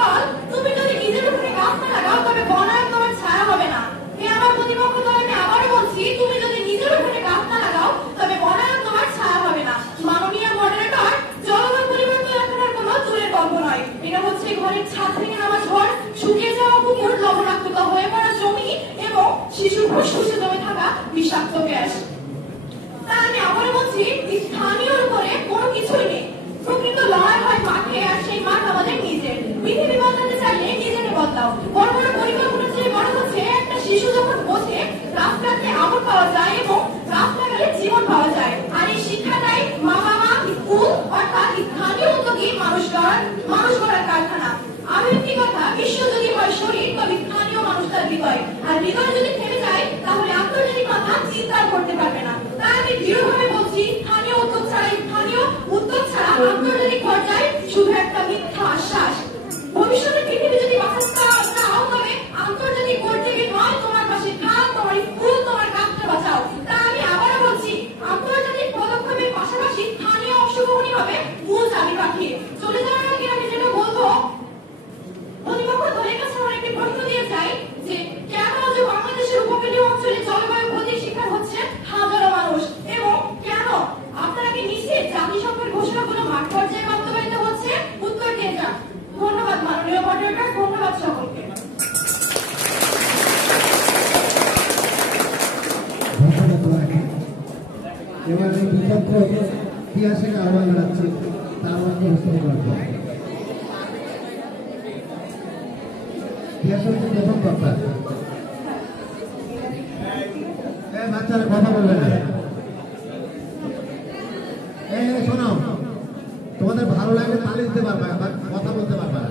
দল, তুমি যদি নিজের উঠোনে গাছ না লাগাও তবে বনায়ন তোমার ছায়া হবে না। এ আমার প্রতিপক্ষ দল, আমি আবারও বলছি, তুমি যদি নিজের উঠোনে গাছ না লাগাও তবে বনায়ন তোমার ছায়া হবে না। মাননীয় মডারেটর, জলবায়ু পরিবর্তন এখন আর কোনো চুলের গল্প নয়, এটা হচ্ছে ঘরের ছাদ থেকে নামা ঝড়, শুকিয়ে যাওয়া পুকুর, লবণাক্ততা হয়ে পড়া জমি এবং শিশুর ফুসফুসে জমে থাকা বিষাক্ত গ্যাস। তাই আমি আবারও বলছি, স্থানীয় উপরে কোনো কিছুই নেই। প্রকৃত লড়াই হয় মাঠে, আর সেই মাঠ আমাদের নিজের। পৃথিবী বদলাতে চাইলে নিজেকে বদলাও। বড় বড় পরিকল্পনা চেয়ে বড় হচ্ছে একটা শিশু যখন বোঝে গাছ কাটলে আগুন পাওয়া যায় এবং গাছ লাগালে জীবন পাওয়া যায়। আর এই শিক্ষাটাই মা বাবা, স্কুল অর্থাৎ স্থানীয় উদ্যোগী মানুষ গড়ার কারখানা। আমি একটি কথা, বিশ্ব যদি হয় শরীর তবে স্থানীয় মানুষ তার হৃদয়, আর হৃদয় যদি থেমে যায় তাহলে আন্তর্জাতিক কথা চিন্তা করতে পারবে না। তাই আমি দৃঢ়ভাবে বলছি, স্থানীয় উদ্যোগ ছাড়া আন্তর্জাতিক পর্যায়ে শুধু একটা মিথ্যা আশ্বাস। ভবিষ্যতে পৃথিবী যদি বাঁচাতে চাও তবে আন্তর্জাতিক পর্যায়ে নয়, তোমার পাশে খাল, তোমার স্কুল, তোমার গাছটা বাঁচাও। তাই আমি আবারও বলছি, আন্তর্জাতিক পদক্ষেপের পাশাপাশি স্থানীয় অংশগ্রহণই হবে মূল চাবিকাঠি। চলে যাওয়ার আগে আমি যেটা বলবো, প্রতিপক্ষ দলের কাছে আমার একটি প্রশ্ন দিয়ে চাই যে কেন আজ বাংলাদেশের উপকূলীয় অঞ্চলে জলবায়ু ক্ষতির শিকার হচ্ছে হাজারো মানুষ, এবং কেন আপনারা কি নিশ্চিত জাতিসংঘের ঘোষণাগুলো মাঠ পর্যায়ে বাস্তবায়িত হচ্ছে? উত্তর দিয়ে যান। ধন্যবাদ মাননীয় মডারেটর, ধন্যবাদ সকলকে। এবার এই বিতর্ক ইতিহাসের আহ্বান জানাচ্ছি তার মধ্যে উপস্থাপন করতে প্রথম কথা, বাচ্চারা কথা বলবে না। শোনো, তোমাদের ভালো লাগলে তালি দিতে পারবে, কথা বলতে পারবে না।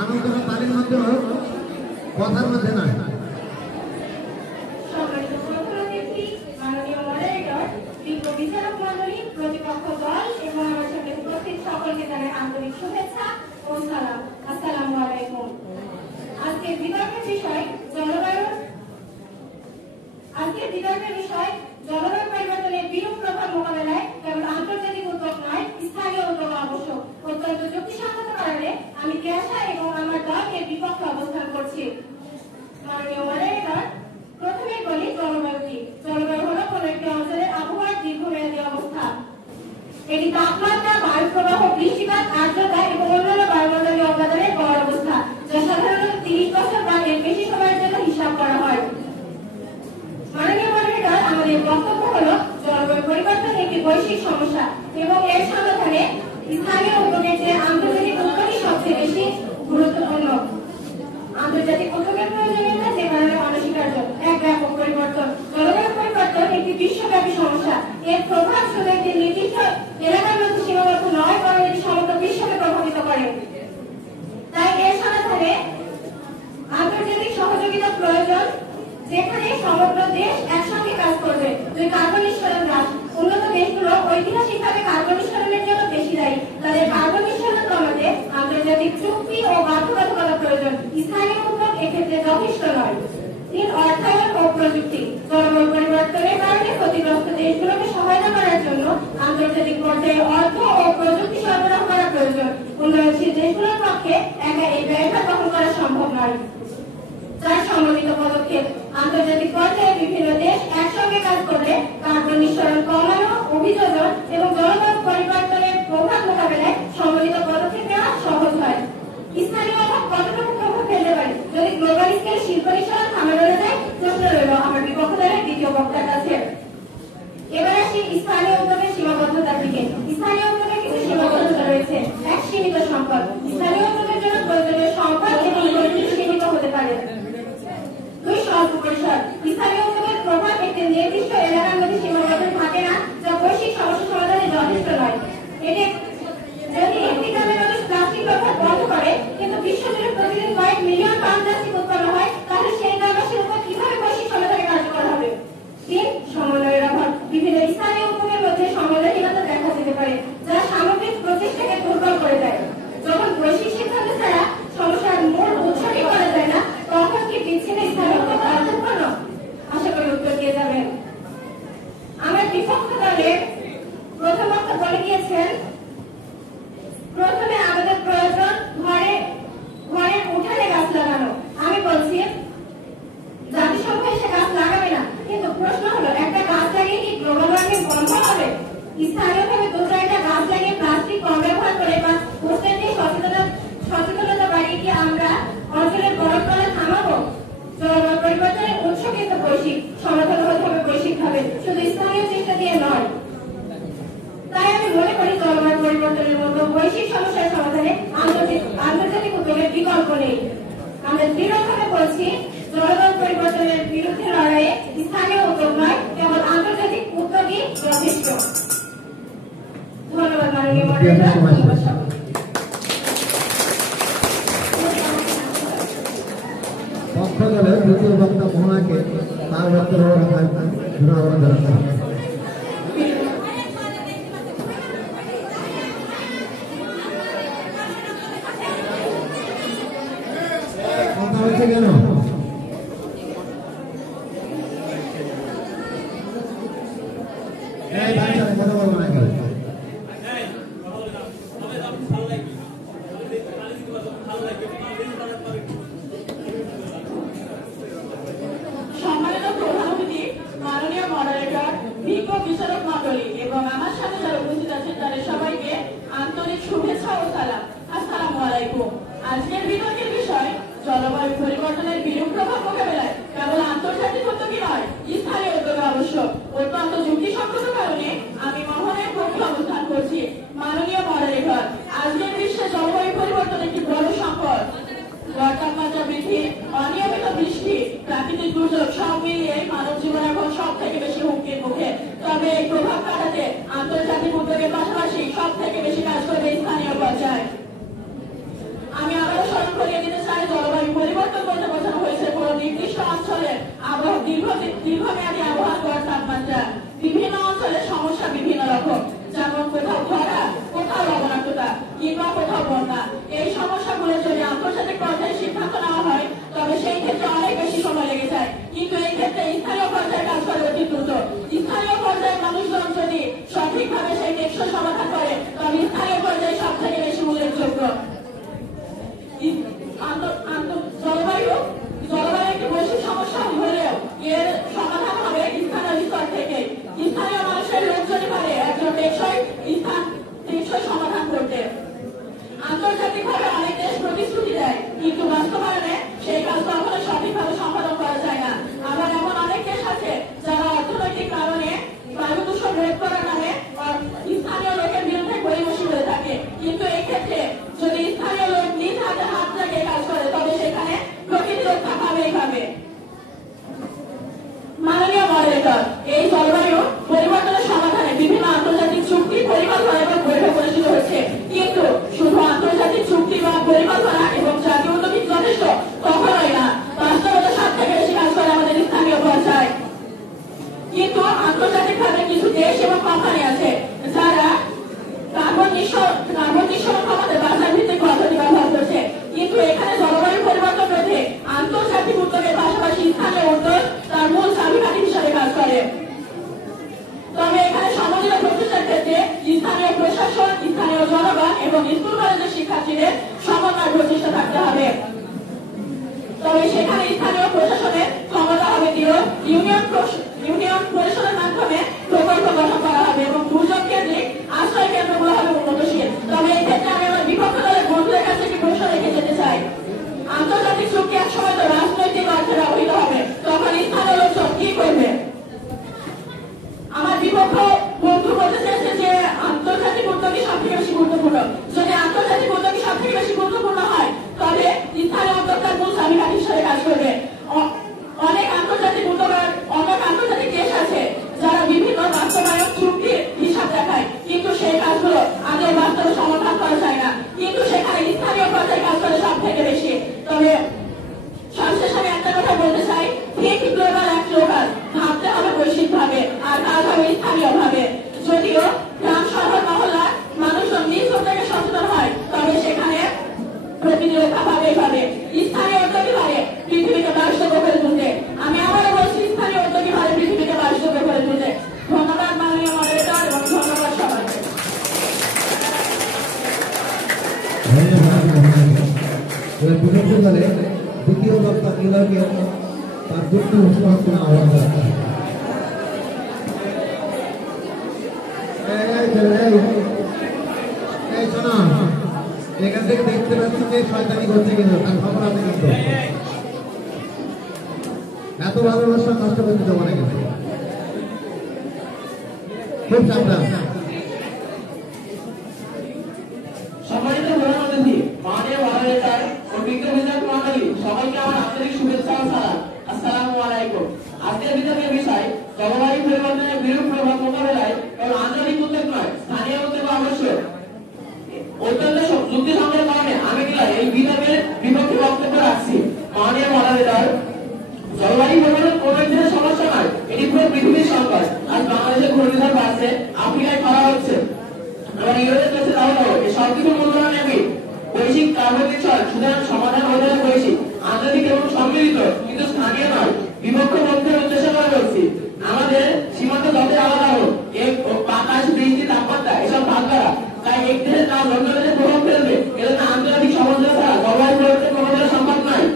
আনন্দটা তালির মধ্যে হোক, কথার মধ্যে নয়। বিচারক মণ্ডলী, প্রতিপক্ষ দল এবং আমার সাথে উপস্থিত সকলকে জানাই আন্তরিক শুভেচ্ছা ও সালাম। আসসালামু আলাইকুম। আজকের বিতর্কের বিষয় জলবায়ু পরিবর্তনের বিরূপ প্রভাব মোকাবেলায় কেবল আন্তর্জাতিক উদ্যোগ নয়, স্থানীয় উদ্যোগ আবশ্যক। অত্যন্ত যুক্তিসঙ্গত কারণে আমি গ্যাসা এবং আমার দল এর বিপক্ষে অবস্থান করছি। মাননীয় মডারেটর, প্রথমে বলি জলবায়ু কি। জলবায়ু হলো কোন একটি অঞ্চলের আবহাওয়ার দীর্ঘমেয়াদী অবস্থা। এটি তাপমাত্রা, বায়ু প্রবাহ, বৃষ্টিপাত, আর্দ্রতা এবং অন্যান্য বায়ুমণ্ডলীয় উপাদানের গড় অবস্থা, যা সাধারণত 30 বছর বা এর বেশি সময়ের জন্য হিসাব করা হয়। মাননীয় মডারেটর, আমাদের বক্তব্য হলো জলবায়ু পরিবর্তন একটি বৈশ্বিক সমস্যা এবং এর সমাধানে স্থানীয় উদ্যোগের চেয়ে আন্তর্জাতিক উদ্যোগই সবচেয়ে বেশি গুরুত্বপূর্ণ। আন্তর্জাতিক উদ্যোগের প্রয়োজনীয়তা যে কারণে অনস্বীকার্য। এক ব্যাপক পরিবর্তন। জলবায়ু পরিবর্তন একটি বিশ্বব্যাপী সমস্যা। এর প্রভাব শুধু একটি নির্দিষ্ট এলাকার মধ্যে সীমাবদ্ধ নয়, বরং এটি সমগ্র বিশ্বকে প্রভাবিত করে। তাই এর সমাধানে আন্তর্জাতিক সহযোগিতা প্রয়োজন, যেখানে সমগ্র দেশ একসঙ্গে কাজ করবে। দুই, কার্বন নিঃসরণ হ্রাস। উন্নত দেশগুলো ঐতিহাসিকভাবে কার্বন নিঃসরণের জন্য বেশি দায়ী। তাদের কার্বন নিঃসরণ কমাতে আন্তর্জাতিক চুক্তি ও বাধ্যবাধকতা প্রয়োজন। স্থানীয় উদ্যোগ এক্ষেত্রে যথেষ্ট নয়। 3, অর্থায়ন ও প্রযুক্তি। জলবায়ু পরিবর্তনের কারণে ক্ষতিগ্রস্ত দেশগুলোকে সহায়তা করার জন্য আন্তর্জাতিক পর্যায়ে অর্থ ও প্রযুক্তি সরবরাহ করা প্রয়োজন। উন্নয়নশীল দেশগুলোর পক্ষে একা এই ব্যয়ভার বহন করা সম্ভব নয়। 4, সমন্বিত পদক্ষেপ। আন্তর্জাতিক পর্যায়ে বিভিন্ন দেশ একসঙ্গে কাজ করলে কার্বন নিঃসরণ কমানো, অভিযোজন এবং জলবায়ু পরিবর্তনের প্রভাব মোকাবেলায় সমন্বিত পদক্ষেপ নেওয়া সহজ হয়। স্থানীয় অভাব কতটুকু প্রভাব ফেলতে পারে? যদি গ্লোবাল স্কেলে শিল্প নিঃসরণ থামানো যায়? প্রশ্ন রইল আমার বিপক্ষ দলের দ্বিতীয় বক্তার কাছে। এবার আসি স্থানীয় উদ্যোগের সীমাবদ্ধতার দিকে। স্থানীয় উদ্যোগের কিছু সীমাবদ্ধতা রয়েছে। 1, সীমিত সম্পদ। স্থানীয় উদ্যোগের জন্য প্রয়োজনীয় সম্পদ এবং পরিস্থিতি সীমিত হতে পারে। 2, স্বল্প পরিসর। স্থানীয় উদ্যোগের প্রভাব একটি নির্দিষ্ট এলাকার মধ্যে সীমাবদ্ধ থাকে না, যা বৈশ্বিক সমস্যা সমাধানে যথেষ্ট নয়। এটি যদি একটি গ্রামের মানুষ প্লাস্টিক ব্যবহার বন্ধ করে কিন্তু বিশ্বজুড়ে প্রতিদিন কয়েক মিলিয়ন টন প্লাস্টিক উৎপন্ন হয়, তাহলে সেই গ্রামবাসীর উপর কিভাবে বৈশ্বিক সমাধানে কার্যকর হবে? 3, সমন্বয়ের অভাব। বিভিন্ন স্থানীয় উদ্যোগের মধ্যে সমন্বয়হীনতা দেখা যেতে পারে, যা সামগ্রিক প্রচেষ্টাকে দুর্বল করে দেয়। যখন বৈশ্বিক সিদ্ধান্ত ছাড়া সমস্যার মূল উৎসটি করা যায় না, তখন কি বিচ্ছিন্ন স্থানীয় উদ্যোগ অর্থপূর্ণ? আশা করি উত্তর দিয়ে যাবেন। আমার বিপক্ষ দলের প্রথম বক্তা বলে গিয়েছেন সকলেই। আমরা দৃঢ়ভাবে বলছি, জলবায়ু পরিবর্তনের বিরুদ্ধে লড়াইয়ে স্থানীয় উদ্যোগ নয়, কেবল আন্তর্জাতিক উদ্যোগই যথেষ্ট। ধন্যবাদ মাননীয় মডারেটর। ধন্যবাদ সকলকে। পক্ষ দলের দ্বিতীয় বক্তা মোহনাকে তার বক্তব্য রাখার জন্য আহ্বান জানাতে হবে। কথা হচ্ছে কেন? কথা বলবো না কেন? সম্মানিত প্রধান অতিথি, মাননীয় মডারেটর, বিজ্ঞ বিচারক মণ্ডলী এবং আমার সাথে যারা উপস্থিত আছেন তাদের সবাইকে আন্তরিক শুভেচ্ছা ও সালাম। আসসালামু আলাইকুম। আজকের বিতর্কের বিষয় জলবায়ু পরিবর্তনের বিরূপ প্রভাব মোকাবেলায় কেবল আন্তর্জাতিক উদ্যোগই নয়, স্থানীয় উদ্যোগ আবশ্যক। অত্যন্ত যুক্তিসঙ্গত কারণে আমি মহনের পক্ষে অবস্থান করছি। মাননীয় মডারেটর, আজকের বিশ্বে জলবায়ু পরিবর্তন একটি বড় সংকট। তাপমাত্রা বৃদ্ধি, অনিয়মিত বৃষ্টি, প্রাকৃতিক দুর্যোগ সব মিলিয়ে মানব জীবন এখন সব থেকে বেশি হুমকির মুখে। তবে এই প্রভাব কাটাতে আন্তর্জাতিক উদ্যোগের পাশাপাশি সব থেকে বেশি কাজ করবে স্থানীয় পর্যায়ে। আমি আবারও স্মরণ করিয়ে দিতে চাই, জলবায়ু পরিবর্তন বলতে বোঝানো হয়েছে কোনো নির্দিষ্ট অঞ্চলের আবহাওয়া দীর্ঘমেয়াদী আবহাওয়ার গড় তাপমাত্রা। বিভিন্ন অঞ্চলের সমস্যা বিভিন্ন রকম, যেমন কোথাও খরা, কোথাও লবণাক্ততা কিংবা কোথাও বন্যা। এই সমস্যাগুলো যদি আন্তর্জাতিক পর্যায়ে সিদ্ধান্ত নেওয়া হয় তবে সেই ক্ষেত্রে অনেক বেশি সময় লেগে যায়, কিন্তু এই ক্ষেত্রে স্থানীয় পর্যায়ে কাজ করে অতি দ্রুত। স্থানীয় পর্যায়ের মানুষজন যদি সঠিকভাবে সেই টেকসই সমাধান করে তবে স্থানীয় পর্যায়ে সব থেকে বেশি উল্লেখযোগ্য। জলবায়ু একটি বৈশ্বিক সমস্যা হলেও এর সমাধান হবে স্থানীয় স্তর থেকে। স্থানীয় মানুষের লোকজনই পারে একজন টেকসই সমাধান করতে। আন্তর্জাতিকভাবে অনেক দেশ প্রতিশ্রুতি দেয়, কিন্তু বাস্তবায়নে সেই কাজ কখনো সঠিকভাবে সম্পাদন করা যায় না। আবার এমন অনেক দেশ আছে যারা অর্থনৈতিক কারণে বায়ু দূষণ রোধ করার নামে স্থানীয় লোকের বিরুদ্ধে গড়িমসি হয়ে থাকে, কিন্তু এই ক্ষেত্রে যদি স্থানীয় লোক নিজ হাতে হাত লাগিয়ে কাজ করে তবে সেখানে প্রকৃতি রক্ষা পাবেই পাবে। মাননীয় মডারেটর, এই জলবায়ু পরিবর্তনের সমাধানে বিভিন্ন আন্তর্জাতিক চুক্তি পরিকল্পনা এবং বৈঠক অনুষ্ঠিত হচ্ছে, কিন্তু শুধু আন্তর্জাতিক চুক্তি বা পরিকল্পনা এবং জাতীয় উদ্যোগ যথেষ্ট কখনোই না। বাস্তবতা সব থেকে বেশি কাজ করে আমাদের স্থানীয় পর্যায়ে। কিন্তু আন্তর্জাতিকভাবে কিছু দেশ এবং কোম্পানি আছে যারা কার্বন নিঃসরণ কমাতে বাজার ভিত্তিক পদ্ধতি ব্যবহার করছে, কিন্তু এখানে জলবায়ু পরিবর্তন রোধে আন্তর্জাতিক উদ্যোগের পাশাপাশি স্থানীয় উদ্যোগ তার মূল চাবিকাঠি হিসাবে কাজ করে। তবে এখানে সমন্বিত প্রচেষ্টার ক্ষেত্রে স্থানীয় প্রশাসন, স্থানীয় জনগণ এবং স্কুল কলেজের শিক্ষার্থীদের সমন্বয় প্রচেষ্টা থাকতে হবে। তবে সেখানে স্থানীয় প্রশাসনের ক্ষমতা হবে দৃঢ়। ইউনিয়ন পরিষদের মাধ্যমে প্রকল্প গঠন করা হবে এবং দুর্যোগ কেন্দ্রিক আশ্রয় কেন্দ্রগুলো হবে উন্নতশীল। তবে এই ক্ষেত্রে আমি আমার বিপক্ষ দলের বন্ধুদের কাছে একটি প্রশ্ন রেখে যেতে চাই। আন্তর্জাতিক চুক্তি এক সময় তো রাজনৈতিক অর্থে ব্যবহৃত হবে, তখন স্থানীয় লোকজন কি করবে? আমার বিপক্ষ বন্ধু বলতে চেয়েছে যে আন্তর্জাতিক উদ্যোগই সব থেকে বেশি গুরুত্বপূর্ণ। যদি আন্তর্জাতিক উদ্যোগই সব থেকে বেশি গুরুত্বপূর্ণ হয় তবে স্থানীয় উদ্যোক্তার মূল চাবিকাঠি হিসেবে কাজ করবে। অনেক আন্তর্জাতিক দেশ আছে যারা বিভিন্ন বাস্তবায়ন চুক্তির হিসাব দেখায়, কিন্তু সেই কাজগুলো আগে বাস্তবে সমাধান করা যায় না, কিন্তু সেখানে স্থানীয় পর্যায়ে কাজ করে সব থেকে বেশি। তবে সবশেষ আমি একটা কথা বলতে চাই, ঠিক গ্লোবাল এক লোকাল, ভাবতে হবে বৈশ্বিক ভাবে আর কাজ হবে স্থানীয় ভাবে। যদিও গ্রাম শহর মহল্লার মানুষজন নিজ উদ্যোগে সচেতন হয় তবে সেখানে প্রকৃতি রক্ষা পাবেই পাবে। স্থানীয় উদ্যোগী পারে পৃথিবীকে বাসযোগ্য করে তুলতে। আমি আবারও বলছি, স্থানীয় উদ্যোগী পারে পৃথিবীকে বাসযোগ্য করে তুলতে। ধন্যবাদ মাননীয় মডারেটর এবং ধন্যবাদ সবাইকে। দ্বিতীয় বক্তা মিলকে তার যুক্তি উপস্থাপন আহ্বান জানাচ্ছি। এখান থেকে দেখতে পাচ্ছি যে শয়তানি করছে কিন্তু তার খবর আছে, কিন্তু এত ভালোবাসা নষ্ট করতে দেবো না কিন্তু খুব সাবধান। সম্মানিত প্রধান অতিথি, মাননীয় মডারেটর ও বিজ্ঞ পরিবর্তনের বিরূপ প্রভাব মোকাবেলায় কেবল আঞ্চলিক উদ্যোগ নয়, স্থানীয় উদ্যোগ আবশ্যক। অত্যন্ত যুক্তিসঙ্গত কারণে আমি এই বিধানের বিপক্ষে বক্তব্য রাখছি। মাননীয় মডারেটর, জলবায়ু পরিবর্তন কোন একদিনের সমস্যা নয়, এটি পুরো পৃথিবীর সংকট। আজ বাংলাদেশে ঘূর্ণিঝড় বাড়ছে, আফ্রিকায় খরা হচ্ছে, আবার ইউরোপে চলছে দাবদাহ। এই সবকিছু মূল্যবান নেবে বৈশ্বিক কার্বন নিঃসরণ। সুতরাং সমাধান হতে হবে বৈশ্বিক, আন্তর্জাতিক এবং সম্মিলিত, কিন্তু স্থানীয় নয়। বিপক্ষ পক্ষের উদ্দেশ্য করে বলছি, আমাদের সীমান্ত যতই আলাদা হোক, আকাশ, বৃষ্টি, তাপমাত্রা এসব ভাগ করা, তাই এক দেশের কাজ অন্য দেশে প্রভাব ফেলবে। এজন্য আন্তর্জাতিক সমঝোতা ছাড়া জলবায়ু পরিবর্তন কমানো সম্ভব নয়।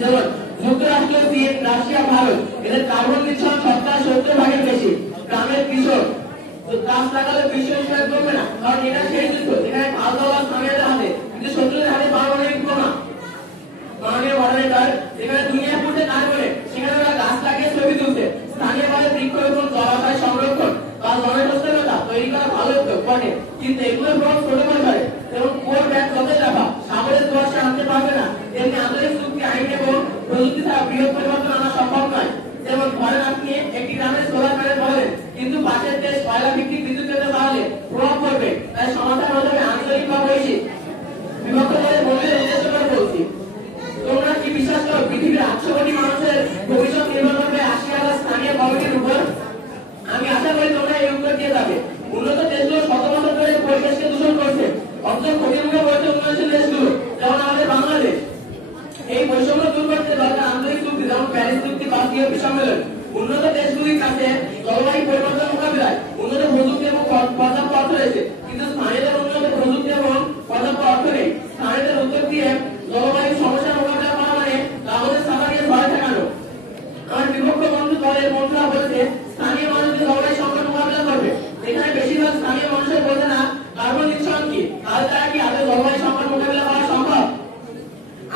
যেমন যুক্তরাষ্ট্র, চীন, রাশিয়া, ভারত, এদের কার্বন নিঃসরণ 70% বেশি। গ্রামের কৃষক গাছ লাগালে বিশ্ব উষ্ণায়ন কমবে না, কারণ এটা সেই যুদ্ধ যেখানে ভালো দল স্থানীয়দের হাতে, কিন্তু শত্রুদের হাতে পারমাণবিক বোমা। মাননীয় মডারেটর, যেখানে দুনিয়া পড়ছে কার্বনে, সেখানে ওরা গাছ লাগিয়ে ছবি তুলছে। স্থানীয়ভাবে বৃক্ষরোপণ, জলাশয় সংরক্ষণ বা জনসচেতনতা তৈরি করা ভালো উদ্যোগ বটে, কিন্তু এগুলোর প্রভাব ছোট পরিসরে। এবং কোর ব্যাগ যতই লাফা, সাগরের দোয়াশে আনতে পারবে না। তেমনি আন্তর্জাতিক চুক্তি, আইন এবং প্রযুক্তি ছাড়া বৃহৎ পরিবর্তন আনা সম্ভব নয়। যেমন ধরেন আপনি একটি গ্রামে সোলার প্যানেল বলেন, কিন্তু পাশের দেশ কয়লা ভিত্তিক বিদ্যুৎ কেন্দ্র বাড়ালে প্রভাব পড়বে। তাই সমাধান হতে হবে আঞ্চলিক বা বৈশ্বিক। বিভক্ত করে বন্ধুদের উদ্দেশ্য করে বলছি, তোমরা কি বিশ্বাস করো পৃথিবীর 800 কোটি মানুষের ভবিষ্যৎ নির্ভর করবে 80,000 স্থানীয় কমিটির উপর? আমি আশা করি তোমরা এই উত্তর দিয়ে যাবে। উন্নত দেশগুলো শত বছর ধরে পরিবেশকে দূষণ করছে, অথচ ক্ষতির মুখে পড়ছে উন্নয়নশীল দেশগুলো, যেমন আমাদের বাংলাদেশ। এই বৈষম্য দূর করতে দরকার আন্তরিক চুক্তি, যেমন প্যারিস চুক্তি বা সিওপি সম্মেলন। উন্নত দেশগুলির কাছে জলবায়ু পরিবর্তন মোকাবিলায় উন্নত প্রযুক্তি এবং পর্যাপ্ত অর্থ রয়েছে, কিন্তু স্থানীয়দের উন্নত প্রযুক্তি এবং পর্যাপ্ত অর্থ নেই। স্থানীয়দের উদ্যোগ দিয়ে জলবায়ু সমস্যার মোকাবিলা করা মানে কাগজের ছাতা দিয়ে ঘরে ঠেকানো। আমার বিপক্ষ বন্ধু দলের বন্ধুরা বলেছে স্থানীয় মানুষদের জলবায়ু সংকট মোকাবিলা করবে, যেখানে বেশিরভাগ স্থানীয় মানুষের বোঝে না কার্বন নিঃসরণ কি, তাহলে তারা কি আদৌ জলবায়ু সংকট মোকাবিলা করা সম্ভব?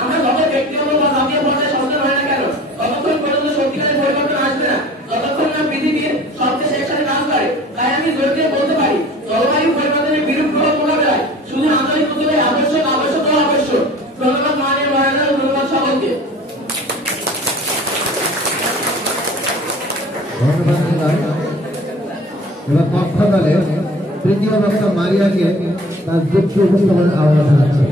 আমরা যত ব্যক্তিগত বা জাতীয় পর্যায়ে সচেতন হয় না কেন, ততক্ষণ পর্যন্ত সত্যিকারের পরিবর্তন আসবে না, যতক্ষণ না পৃথিবীর সবচেয়ে একসাথে কাজ করে। তাই আমি জোর দিয়ে বলতে পারি, জলবায়ু পরিবর্তনের বিরূপ প্রভাব মোকাবিলায় শুধু আন্তরিক উদ্যোগের আবশ্যক, আবশ্যক ও আবশ্যক। ধন্যবাদ মাননীয় মডারেটর, ধন্যবাদ সকলকে। এবার পক্ষ দলে তৃতীয় বক্তা মারিয়াকে তার যুক্তি উপস্থাপনের আহ্বান জানাচ্ছে।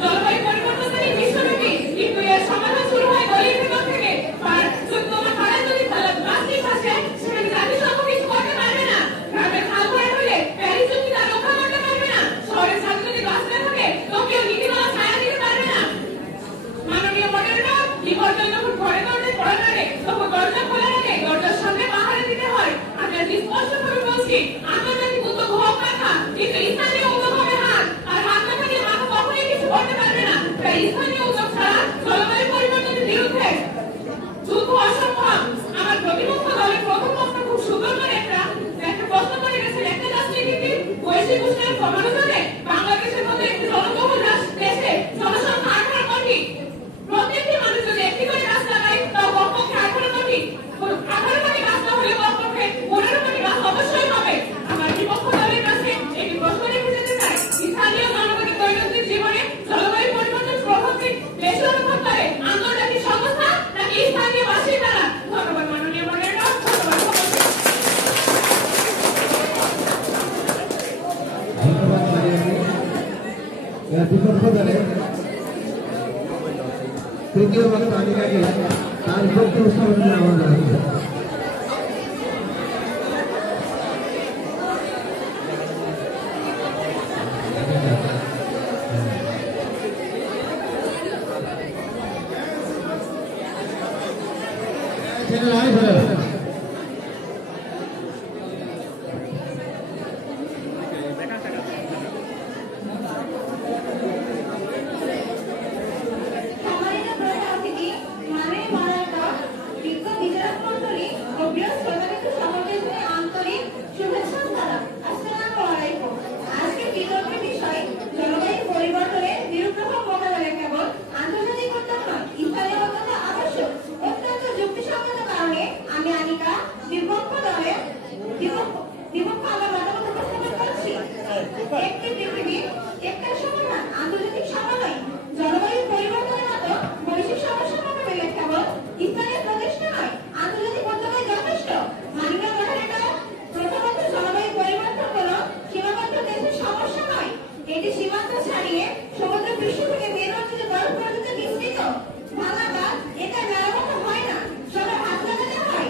জলবায়ু পরিবর্তন বলছি আন্তর্জাতিক উদ্যোগ হোক না, কিন্তু স্থানীয় উদ্যোগ হবে হাত, আর হাত না থাকলে মাথা কখনোই কিছু করতে পারবে না। তাই স্থানীয় উদ্যোগ ছাড়া জলবায়ু পরিবর্তনের বিরুদ্ধে যুদ্ধ অসম্ভব। আমার প্রতিপক্ষ দলের প্রথম বক্তা খুব সুন্দর করে একটা প্রশ্ন করে গেছেন, একটা রাজনীতি বৈশ্বিক উষ্ণায়ন কমানো যাবে? বাংলাদেশের মতো একটি জনবহুল দেশে জনসংখ্যা 18 কোটি, প্রত্যেকটি মানুষ যদি একটি করে গাছ লাগায় তাও কমপক্ষে 18 কোটি গাছ না হলে কমপক্ষে 15 কোটি গাছ অবশ্যই হবে। আমার বিপক্ষ দলের কাছে একটি প্রশ্ন রেখে যেতে চাই, স্থানীয় জনগণের দৈনন্দিন জীবনে জলবায়ু পরিবর্তন প্রভাবকে বেশি অনুভব করে আন্তর্জাতিক সংস্থা নাকি স্থানীয় বাসিন্দারা? ধন্যবাদ মাননীয় মডারেটর, ধন্যবাদ সকলকে। ধন্যবাদ মারিয়াকে। বিপক্ষ দলের তৃতীয় বক্তা আনিকাকে তার পক্ষে উৎসাহন আহ্বান জানাচ্ছি। সম্মানিত প্রধান অতিথি, মাননীয় মডারেটর, বিজ্ঞ বিচারক মণ্ডলী ও প্রিয় শ্রোতাবৃন্দ সকলকে আন্তরিক শুভেচ্ছা ও সালাম। আসসালামু আলাইকুম। আজকের বিতর্কের বিষয় জলবায়ু পরিবর্তনের বিরূপ মোকাবেলায় কেবল আন্তর্জাতিক উদ্যোগ নয়, স্থানীয় উদ্যোগ আবশ্যক। অত্যন্ত যুক্তিসঙ্গত কারণে আমি আনিকা বিপক্ষ দলের বিপক্ষ আমার মতামত উপস্থাপন করছি। একটি পৃথিবী, একটা সমাধান, আন্তর্জাতিক সমন্বয়। জলবায়ু পরিবর্তনের মতো বৈশ্বিক সমস্যা মোকাবিলায় কেবল স্থানীয় প্রচেষ্টা নয়, আন্তর্জাতিক উদ্যোগই যথেষ্ট। মাননীয় মডারেটর, প্রথমত জলবায়ু পরিবর্তন হলো সীমাবদ্ধ দেশের সমস্যা নয়, এটি সীমান্ত ছাড়িয়ে সমুদ্র পৃষ্ঠ থেকে মেরু অঞ্চলে বরফ পর্যন্ত বিস্তৃত। ভাঙা বাঁধ এটা মেরামত হয় না, সবার হাত লাগাতে হয়।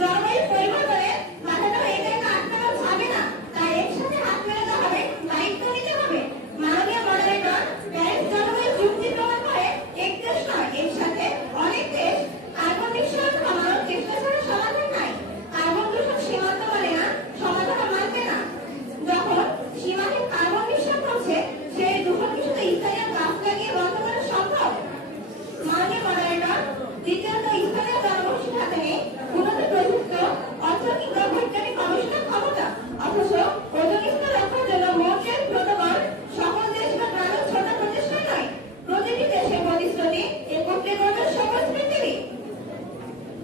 জলবায়ু পরিবর্তনে বাধাটা একা একা আটকানো যাবে না, তাই একসাথে হাত মেলাতে হবে, দায়িত্ব নিতে হবে। মাননীয় মডারেটর, প্যারিস জলবায়ু চুক্তি প্রমাণ করে এক দেশ নয়, এর সাথে অনেক দেশ কার্বন নিঃসরণ কমানোর চেষ্টা ছাড়া সমাধান নাই। কার্বন দূষণ সীমান্ত মানে না, সমাধান মানবে না। যখন সীমাতে কার্বন নিঃসরণ হচ্ছে, সেই দূষণ কি শুধু স্থানীয় গাছ লাগিয়ে বন্ধ করা সম্ভব? মাননীয় মডারেটর, দ্বিতীয়ত স্থানীয় জনগোষ্ঠীর হাতে নেই উন্নত প্রযুক্ত অর্থ কিংবা বৈজ্ঞানিক গবেষণার ক্ষমতা, অথচ ওজন স্তর রক্ষার জন্য মন্ট্রিয়াল প্রটোকল সকল দেশ বা গ্রামের ছোট প্রচেষ্টা নয়, প্রতিটি দেশের প্রতিশ্রুতি একত্রে গড়বে সবুজ পৃথিবী।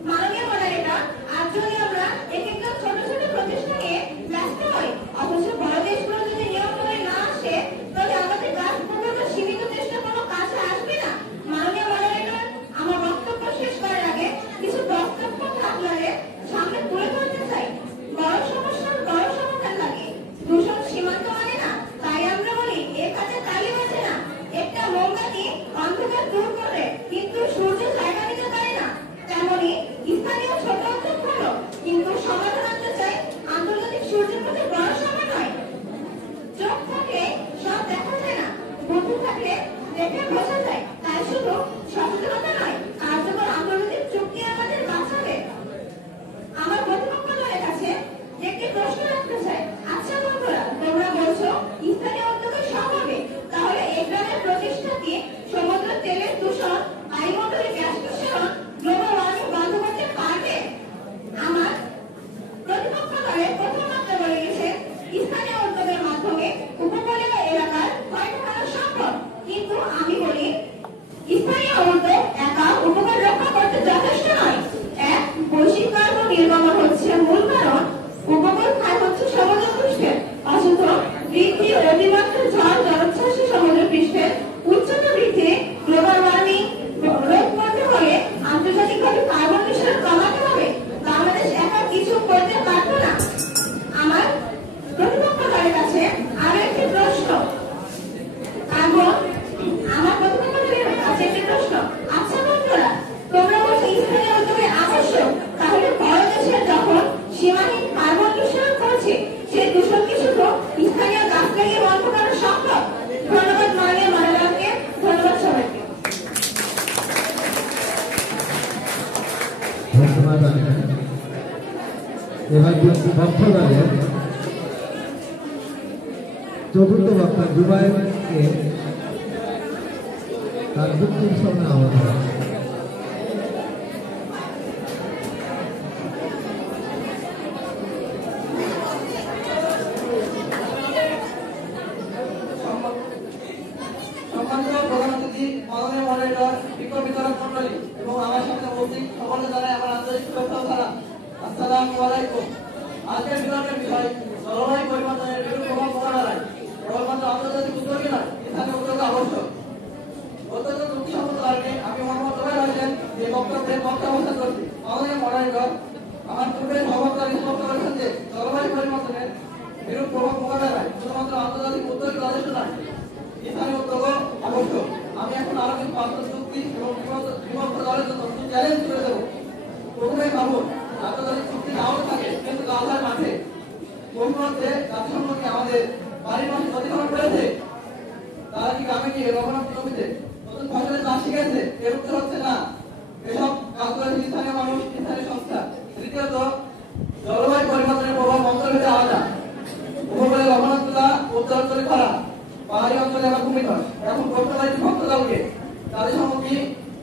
মাননীয় মডারেটর, আজ যদি আমরা এক একটা ছোট ছোট প্রচেষ্টা নিয়ে ব্যস্ত হই, অথচ বড় দেশগুলো যদি নিয়ন্ত্রণে না আসে, তাহলে আমাদের গাছ প্রকল্প সীমিত চেষ্টা কোনো কাজে আসবে না। মাননীয় মডারেটর, আমার বক্তব্য শেষ করার আগে কিছু বক্তব্য আপনাদের সামনে তুলে ধরতে চাই। বড় সমস্যার বড় সমাধান লাগে, দূষণ সীমান্ত মানে না, তাই আমরা বলি এ কাজে তালি বাজে না। একটা মোমবাতি অন্ধকার দূর করে, কিন্তু সূর্য জায়গা নিতে পারে না। তেমনি স্থানীয় ছোট উদ্যোগ হলো, কিন্তু সমাধান আনতে চাই আন্তর্জাতিক সূর্যের মধ্যে বড় সমন্বয়। চোখ থাকলে সব দেখা যায় না, বুদ্ধি থাকলে দেখে বোঝা যায়। তাই শুধু সচেতনতা নয়, কার্যকর আন্তর্জাতিক চুক্তি আমাদের বাঁচাবে। আমার প্রতিপক্ষ দলের কাছে একটি প্রশ্ন রাখতে চাই। আচ্ছা বন্ধুরা, তোমরা বলছো স্থানীয় উদ্যোগে সব হবে, তাহলে এই গ্রামের প্রচেষ্টা কি সমুদ্র তেলের দূষণ, বায়ুমণ্ডলে গ্যাস নিঃসরণ, গ্লোবাল ওয়ার্মিং বন্ধ করতে পারবে? আমার প্রতিপক্ষ দলের প্রথম মাত্রা বলে গেছে স্থানীয় উদ্যোগের মাধ্যমে উপকূলীয় এলাকার ক্ষয় ঠেকানো সম্ভব, কিন্তু আমি বলি স্থানীয় উদ্যোগ একা উপকার রক্ষা করতে যথেষ্ট নয়। এক, বৈশ্বিক কার্বন নির্গমন হচ্ছে মূল কারণ, উপকূল ক্ষয় হচ্ছে সমুদ্র পৃষ্ঠের, অথচ বৃদ্ধি অতিমাত্রা এবার বক্তা দলের চতুর্থ বক্তা জুবাইরকে তার যুক্তির সামনে আহ্বান করা। সম্মানিত প্রধান অতিথি, মাননীয় মডারেটর, বিক্ষোভ বিতরক মন্ডলী এবং আমার সামনে উপস্থিত সকলকে জানাই আমার আন্তরিক শুভেচ্ছা ও সালাম। আসসালামু আলাইকুম। আজকের বিতর্কের বিষয় জলবায়ু পরিবর্তনের বিরূপ প্রভাব মোকাবেলায় কেবলমাত্র আন্তর্জাতিক উদ্যোগই নয়, স্থানীয় উদ্যোগ আবশ্যক। অত্যন্ত যুক্তিসঙ্গত কারণে আমি মোহাম্মদ জুবাইর হোসেন এই বক্তব্যের পক্ষে অবস্থান করছি। মাননীয় মডারেটর, আমার পূর্বে সভাপতি স্পষ্ট করেছেন যে জলবায়ু পরিবর্তনের বিরূপ প্রভাব মোকাবেলায় শুধুমাত্র আন্তর্জাতিক উদ্যোগ যথেষ্ট নয়, স্থানীয় উদ্যোগও আবশ্যক। আমি এখন আরো কিছু বাস্তব চুক্তি এবং বিভক্ত দলের জন্য কিছু চ্যালেঞ্জ করে দেবো। প্রথমে ভাবুন, আন্তর্জাতিক চুক্তি নাও থাকে কিন্তু গাজার মাঠে কোনমধ্যে জাতিসংঘ কি আমাদের বাড়ির মাঠে ক্ষতিকরণ করেছে? তারা কি গ্রামে গিয়ে লবণাক্ত জমিতে নতুন ফসলের চাষ শিখেছে? এর উত্তর হচ্ছে না। এসব কাজ করেছে স্থানীয় মানুষ, স্থানীয় সংস্থা। তৃতীয়ত, জলবায়ু পরিবর্তনের প্রভাব অঞ্চলভেদে আলাদা। উপকূলে লবণাক্ততা উত্তরাঞ্চলে খরা, পাহাড়ি অঞ্চলে আবার ভূমিধস। এখন প্রশ্ন হয় বিভক্ত দলকে জাতিসংঘ কি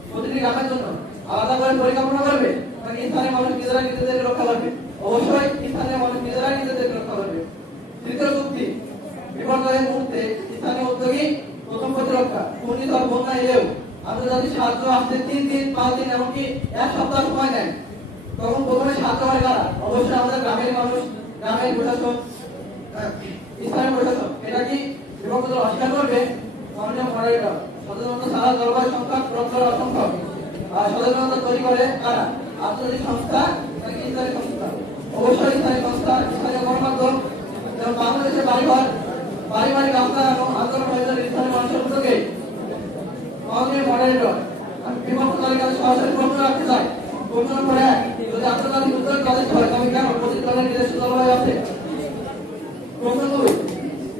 প্রতিটি গ্রামের জন্য আলাদা করে পরিকল্পনা করবে নাকি স্থানীয় মানুষ নিজেরা নিজেদের রক্ষা করবে? অবশ্যই স্থানীয় মানুষ নিজেরাই নিজেদের রক্ষা করবে। তৃতীয় চুক্তি, বিপর্যয়ের মুহূর্তে স্থানীয় উদ্যোগী প্রথম প্রতিরক্ষা। ঘূর্ণিঝড়, বন্যা এলেও আন্তর্জাতিক সাহায্য আসতে 3 দিন 5 দিন এমনকি 1 সপ্তাহ সময় নেয়। তখন প্রথমে সাহায্য হয় কারা? অবশ্যই আমাদের গ্রামের মানুষ, গ্রামের প্রশাসন, স্থানীয় প্রশাসন। এটা কি বিভক্ত দল অস্বীকার করবে? মাননীয় মডারেটর, সচেতনতা ছাড়া জলবায়ু সংখ্যা পূরণ করা অসম্ভব। সচেতনতা তৈরি করে কারা? আন্তর্জাতিক সংস্থা নাকি স্থানীয় সংস্থা? অবশ্যই স্থানীয় সংস্থা, স্থানীয় গণমাধ্যম। যেমন বাংলাদেশের বাড়িঘর বাড়ি বাড়ি রাস্তা এবং আন্দোলন হয়েছে স্থানীয় মানুষের উদ্যোগে। মাননীয় মডারেটর, আমি বিভক্ত দলের কাছে সরাসরি প্রশ্ন রাখতে চাই। প্রশ্ন নম্বর 1, যদি আন্তর্জাতিক উদ্যোগ যথেষ্ট হয় তবে কেন প্রতি দলের নিজস্ব জলবায়ু আছে? প্রশ্ন 2,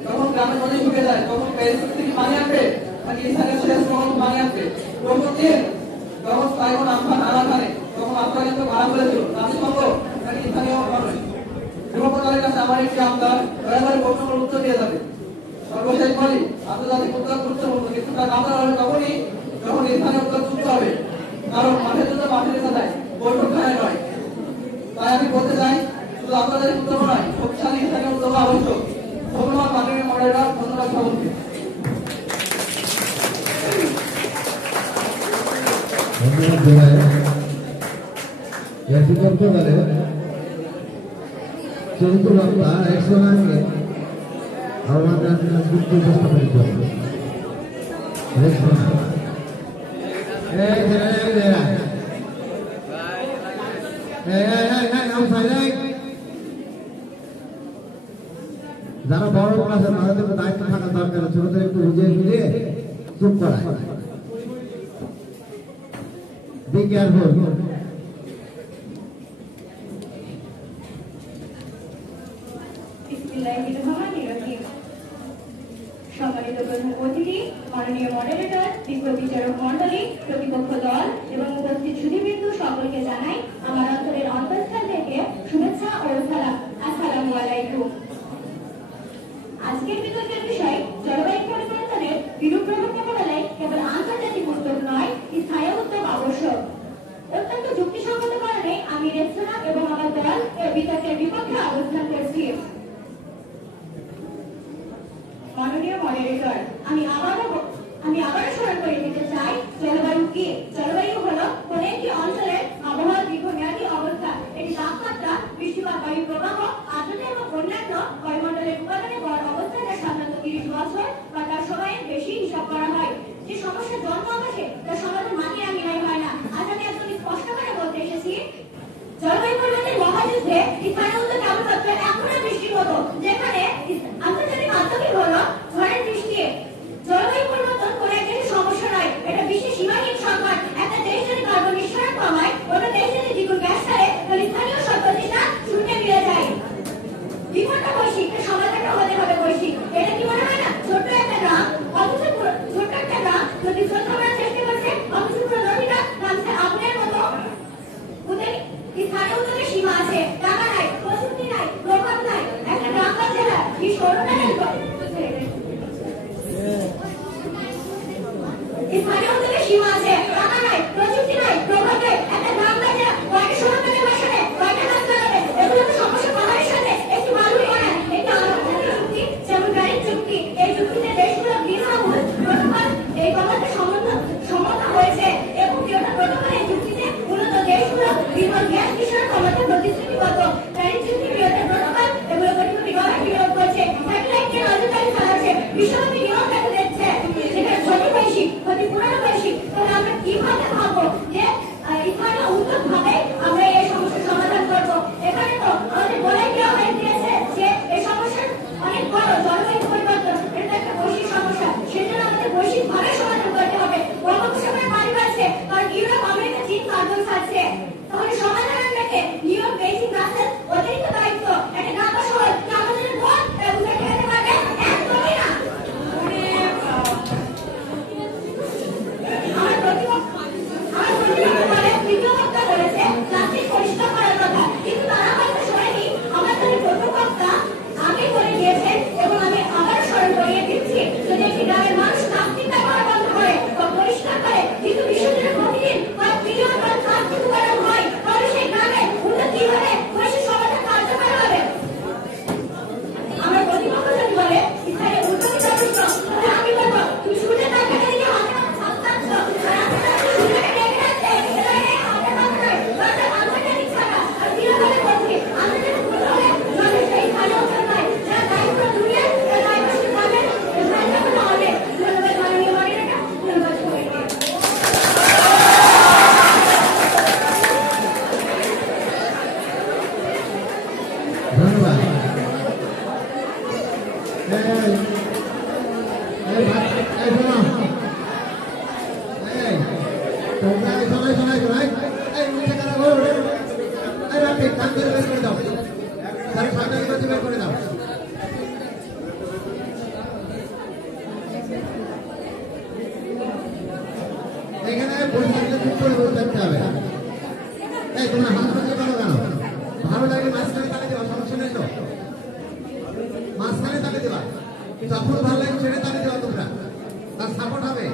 যখন গ্রামে নদী শুকিয়ে যায় তখন প্যারিস চুক্তি কি পানি আনবে নাকি স্থানীয় সেচ প্রকল্প পানি আনবে? প্রশ্ন 3, যখন সাইমন আমফান আরাকানে তখন আপনারা কিন্তু ভাড়া করেছিল জাতিসংঘ নাকি স্থানীয় মানুষ? বিভক্ত দলের কাছে আমার একটি আবদার, দয়া করে প্রশ্নগুলোর উত্তর দিয়ে যাবে। সর্বশেষ বলি, আন্তর্জাতিক উদ্যোগ গুরুত্বপূর্ণ, কিন্তু তার আবদার হবে তখনই যখন স্থানীয় উদ্যোগ যুক্ত হবে। কারণ মাঠের জন্য মাঠে রেখা যায়, বৈঠকখানায় নয়। তাই আমি বলতে চাই, শুধু আন্তর্জাতিক উদ্যোগ নয়, শক্তিশালী স্থানীয় উদ্যোগ আবশ্যক। ধন্যবাদ মাননীয় মডারেটর, ধন্যবাদ সভাপতি। ধন্যবাদ জুবাইর। এর বিকল্প দলে চতুর্থ বক্তা রেক্সোনাকে আহ্বান জানাচ্ছেন যুক্তি উপস্থাপনের জন্য। রেক্সোনা, যারা বড় ক্লাসের তাদের দায়িত্ব থাকা দরকার, ছোটদের একটু বুঝিয়ে বুঝিয়ে চুপ করা। Be careful. সম্মানিত প্রধান অতিথি, মাননীয় মডারেটর, বিক্ষোভ বিচারক মন্ডলী, প্রতিপক্ষ দল এবং উপস্থিত সুধীবৃন্দু সকলকে জানাই আমার অন্তরের অন্তঃস্থল থেকে শুভেচ্ছা ও সালাম। আসসালামু আলাইকুম। আজকের বিতর্কের বিষয় জলবায়ু পরিবর্তনের বিরূপ প্রভাব মোকাবেলায় কেবল আন্তর্জাতিক উদ্যোগ নয়, স্থানীয় উদ্যোগ আবশ্যক। অত্যন্ত যুক্তিসঙ্গত কারণে আমি রেস্তোরা এবং আমার দল এই বিতর্কের বিপক্ষে অবস্থান করছি। মাননীয় মডারেটর, আমি আবারও স্মরণ করে দিতে চাই, জলবায়ু কি? জলবায়ু হলো কোন একটি অঞ্চলের আবহাওয়ার দীর্ঘমেয়াদী অবস্থা। এটি তাপমাত্রা, বৃষ্টিপাত, বায়ু প্রবাহ, আর্দ্রতা এবং অন্যান্য বায়ুমণ্ডলের উপাদানের গড় অবস্থান যা সাধারণত 30 বছর বা তার সময়ের বেশি হিসাব করা হয়। যে সমস্যার জন্ম আসে তার সমাধান মাটির আঙিনায় হয় না। আজ আমি একদম স্পষ্ট করে বলতে এসেছি, জলবায়ু পরিবর্তনের মহাযুদ্ধে স্থানীয় উদ্যোগ কেবলমাত্র এখনো বৃষ্টির মতো, যেখানে আন্তর্জাতিক মাধ্যমে হলো ঝড়ের বৃষ্টি। জলবায়ু পরিবর্তন কোন এক দেশের সমস্যা নয়, এটা বিশ্বের সীমাহীন সংকট। একটা দেশ যদি কার্বন নিঃসরণ কমায় এখানে পরিষ্কার করে বলতে হবে। এই তোমরা হাত ধরে করো কেন? ভালো লাগে মাঝখানে তাকে দেওয়া, সমস্যা নেই তো। মাঝখানে তাকে দেওয়া, যখন ভালো লাগে ছেড়ে তাকে দেওয়া, তোমরা তার সাপোর্ট হবে,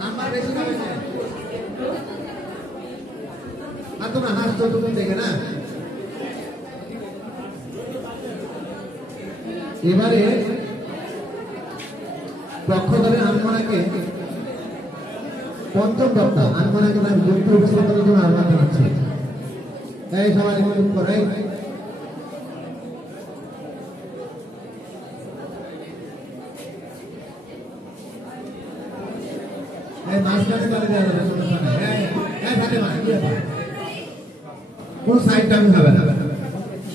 নাম্বার বেশি পাবে সে। আর তোমরা হাসছো তুমি দেখে না। এবারে পক্ষ দলের আনমনাকে পঞ্চম বক্তা আনমনাকে তার যুক্ত উপস্থাপনের জন্য আহ্বান জানাচ্ছি। এই সবাই চুপ করে, এই মাঝখানে তালে দেওয়া যাবে, সমস্যা নেই। এই ফাতেমা কি ব্যাপার? কোন সাইডটা আমি হবে না?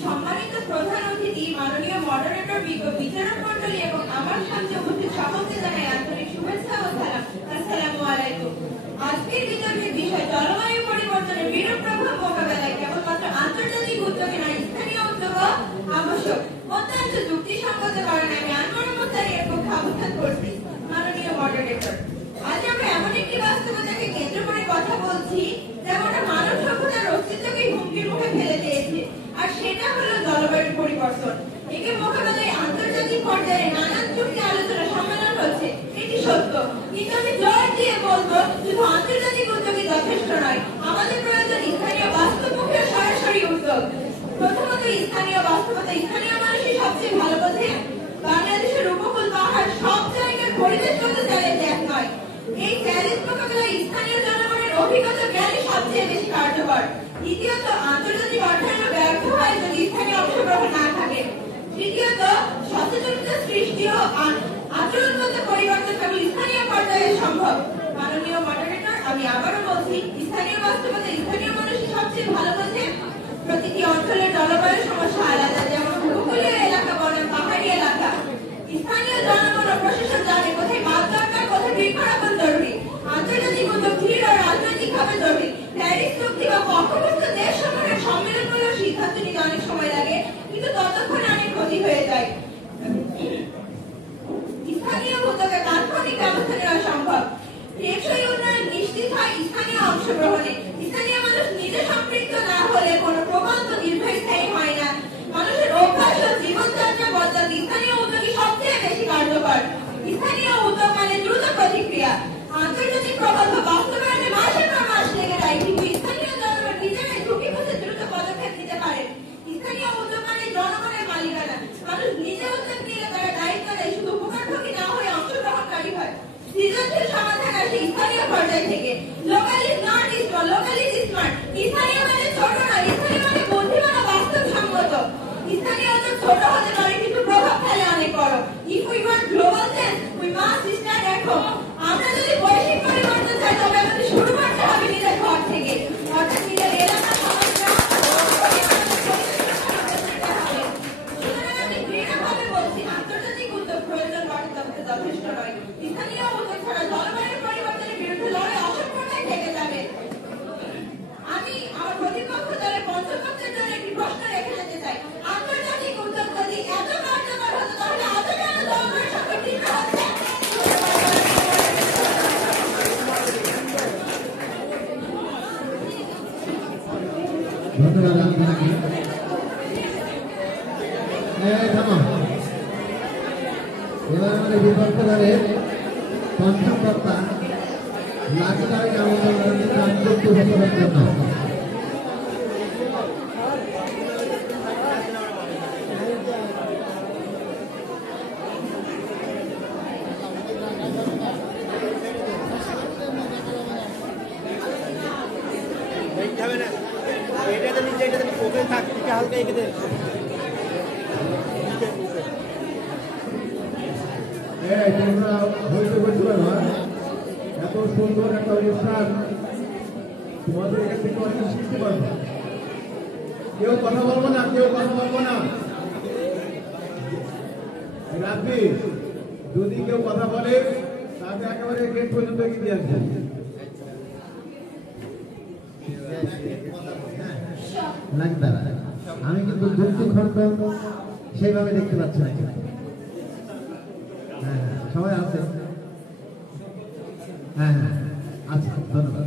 সম্মানিত প্রধান অতিথি, মাননীয় মডারেটর, বিচারক মণ্ডলী এবং আমার সামনে উপস্থিত সকলকে জানাই আন্তরিক শুভেচ্ছা ও সালাম। আসসালামু আলাইকুম। আজকের বিতর্কের বিষয় জলবায়ু পরিবর্তনের বিরূপ প্রভাব মোকাবেলায় কেবলমাত্র আন্তর্জাতিক উদ্যোগে নয়, স্থানীয় উদ্যোগও আবশ্যক। অত্যন্ত যুক্তিসঙ্গত কারণে আমি আনমনমতার এর পক্ষে অবস্থান করছি। মাননীয় মডারেটর, আজ আমরা এমন একটি বাস্তবতাকে কেন্দ্র করে কথা বলছি যেমনটা মানব সভ্যতার অস্তিত্বকে হুমকির মুখে ফেলে দিয়েছে, আর সেটা হলো জলবায়ু পরিবর্তন। একে মোকাবেলায় আন্তর্জাতিক পর্যায়ে নানান চুক্তি আলোচনা সম্মেলন হচ্ছে, এটি সত্য। কিন্তু আমি জোর দিয়ে বলবো, শুধু আন্তর্জাতিক উদ্যোগই যথেষ্ট নয়, আমাদের প্রয়োজন স্থানীয় বাস্তবমুখী ও সরাসরি উদ্যোগ। প্রথমত স্থানীয় বাস্তবতা স্থানীয় মানুষই সবচেয়ে ভালো বোঝে। বাংলাদেশের উপকূল পাহাড় সব জায়গার পরিবেশগত চ্যালেঞ্জ এক নয়। এই চ্যালেঞ্জ মোকাবেলায় স্থানীয় জনগণের অভিজ্ঞতা জ্ঞানই সবচেয়ে বেশি কার্যকর। দ্বিতীয়ত আন্তর্জাতিক অর্থায়ন ব্যর্থ হয় যদি স্থানীয় অংশগ্রহণ না থাকে। তৃতীয়ত সচেতনতা সৃষ্টি ও আচরণগত পরিবর্তন কেবল স্থানীয় পর্যায়ে সম্ভব। মাননীয় মডারেটর, আমি আবারও বলছি, স্থানীয় বাস্তবতা স্থানীয় মানুষই সবচেয়ে ভালো বোঝে। প্রতিটি অঞ্চলের জলবায়ু সমস্যা আলাদা, যেমন উপকূলীয় এলাকা বনাম পাহাড়ি এলাকা। স্থানীয় জনগণ ও প্রশাসন জানে কোথায় বাঁধ দরকার, কোথায় বৃক্ষরোপণ জরুরি। আন্তর্জাতিক উদ্যোগ ধীর ও রাজনৈতিকভাবে জরুরি। প্যারিস চুক্তি বা পক্ষভুক্ত দেশসমূহের সম্মেলনগুলোর সিদ্ধান্ত নিতে অনেক সময় লাগে, কিন্তু ততক্ষণে অনেক ক্ষতি হয়ে যায়। স্থানীয় উদ্যোগে তাৎক্ষণিক ব্যবস্থা নেওয়া সম্ভব। টেকসই উন্নয়ন নিশ্চিত হয় স্থানীয় অংশগ্রহণে। স্থানীয় মানুষ নিজে সম্পৃক্ত না হলে কোনো প্রকল্প দীর্ঘস্থায়ী হয় না। মানুষের অভ্যাস ও জীবনযাত্রা বদলাতে স্থানীয় উদ্যোগই সবচেয়ে বেশি কার্যকর। স্থানীয় উদ্যোগ মানে দ্রুত প্রতিক্রিয়া। আন্তর্জাতিক প্রকল্প বাস্তবায়নে মাসের পর মাস লেগে যায়, কিন্তু স্থানীয় জনগণ নিজেরাই ঝুঁকি বুঝে দ্রুত পদক্ষেপ নিতে পারে। স্থানীয় উদ্যোগ মানে জনগণের মালিকানা। মানুষ নিজে উদ্যোগ নিলে তারা দায়িত্ব নেয়, শুধু উপকারভোগী না হয়ে অংশগ্রহণকারী হয়। সৃজনশীল সমাধান আসে স্থানীয় পর্যায় থেকে। Local is not small, local is smart. স্থানীয় মানে ছোট নয়, স্থানীয় মানে বুদ্ধিমান ও বাস্তবসম্মত। স্থানীয় উদ্যোগ ছোট হতে পারে, কিন্তু প্রভাব ফেলে অনেক বড়। If we want global change, we must start at home. আমরা যদি বৈশ্বিক পরিবর্তন চাই, তবে আমাদের শুরু করতে হবে নিজের ঘর থেকে, অর্থাৎ নিজের এলাকা সমাজকে আন্তর্জাতিক উদ্যোগ প্রয়োজন যথেষ্ট নয়। স্থানীয় উদ্যোগ ছাড়া জলবায়ু পরিবর্তনের বিরুদ্ধে লড়াই অসম্পূর্ণই থেকে যাবে। আমি আমার প্রতিপক্ষ দলের পঞ্চপক্ষের জন্য একটি প্রশ্ন রেখে যেতে চাই। আন্তর্জাতিক উদ্যোগ যদি এত কার্যকর হতো, তাহলে আজও কেন জলবায়ু সংকট তীব্র হচ্ছে? ধন্যবাদ আপনাকে। এবার আমাদের বিপক্ষ দলের পঞ্চম বক্তা লাঠি তারিখ আমাদের যুক্ত উপস্থাপনের জন্য। তোমরা হইতে বলছিল না, এত সুন্দর একটা অনুষ্ঠান তোমাদের এখান থেকে অনেক শিখতে পারবো। কেউ কথা বলবো না, কেউ কথা বলবো না। রাজবীর, যদি কেউ কথা বলে তাকে একেবারে গেট পর্যন্ত এগিয়ে দিয়ে আসবে। লাগবে না, আমি কিন্তু যুক্তি খন্ড সেইভাবে দেখতে পাচ্ছি না। হ্যাঁ সবাই আছে, হ্যাঁ হ্যাঁ আচ্ছা ধন্যবাদ।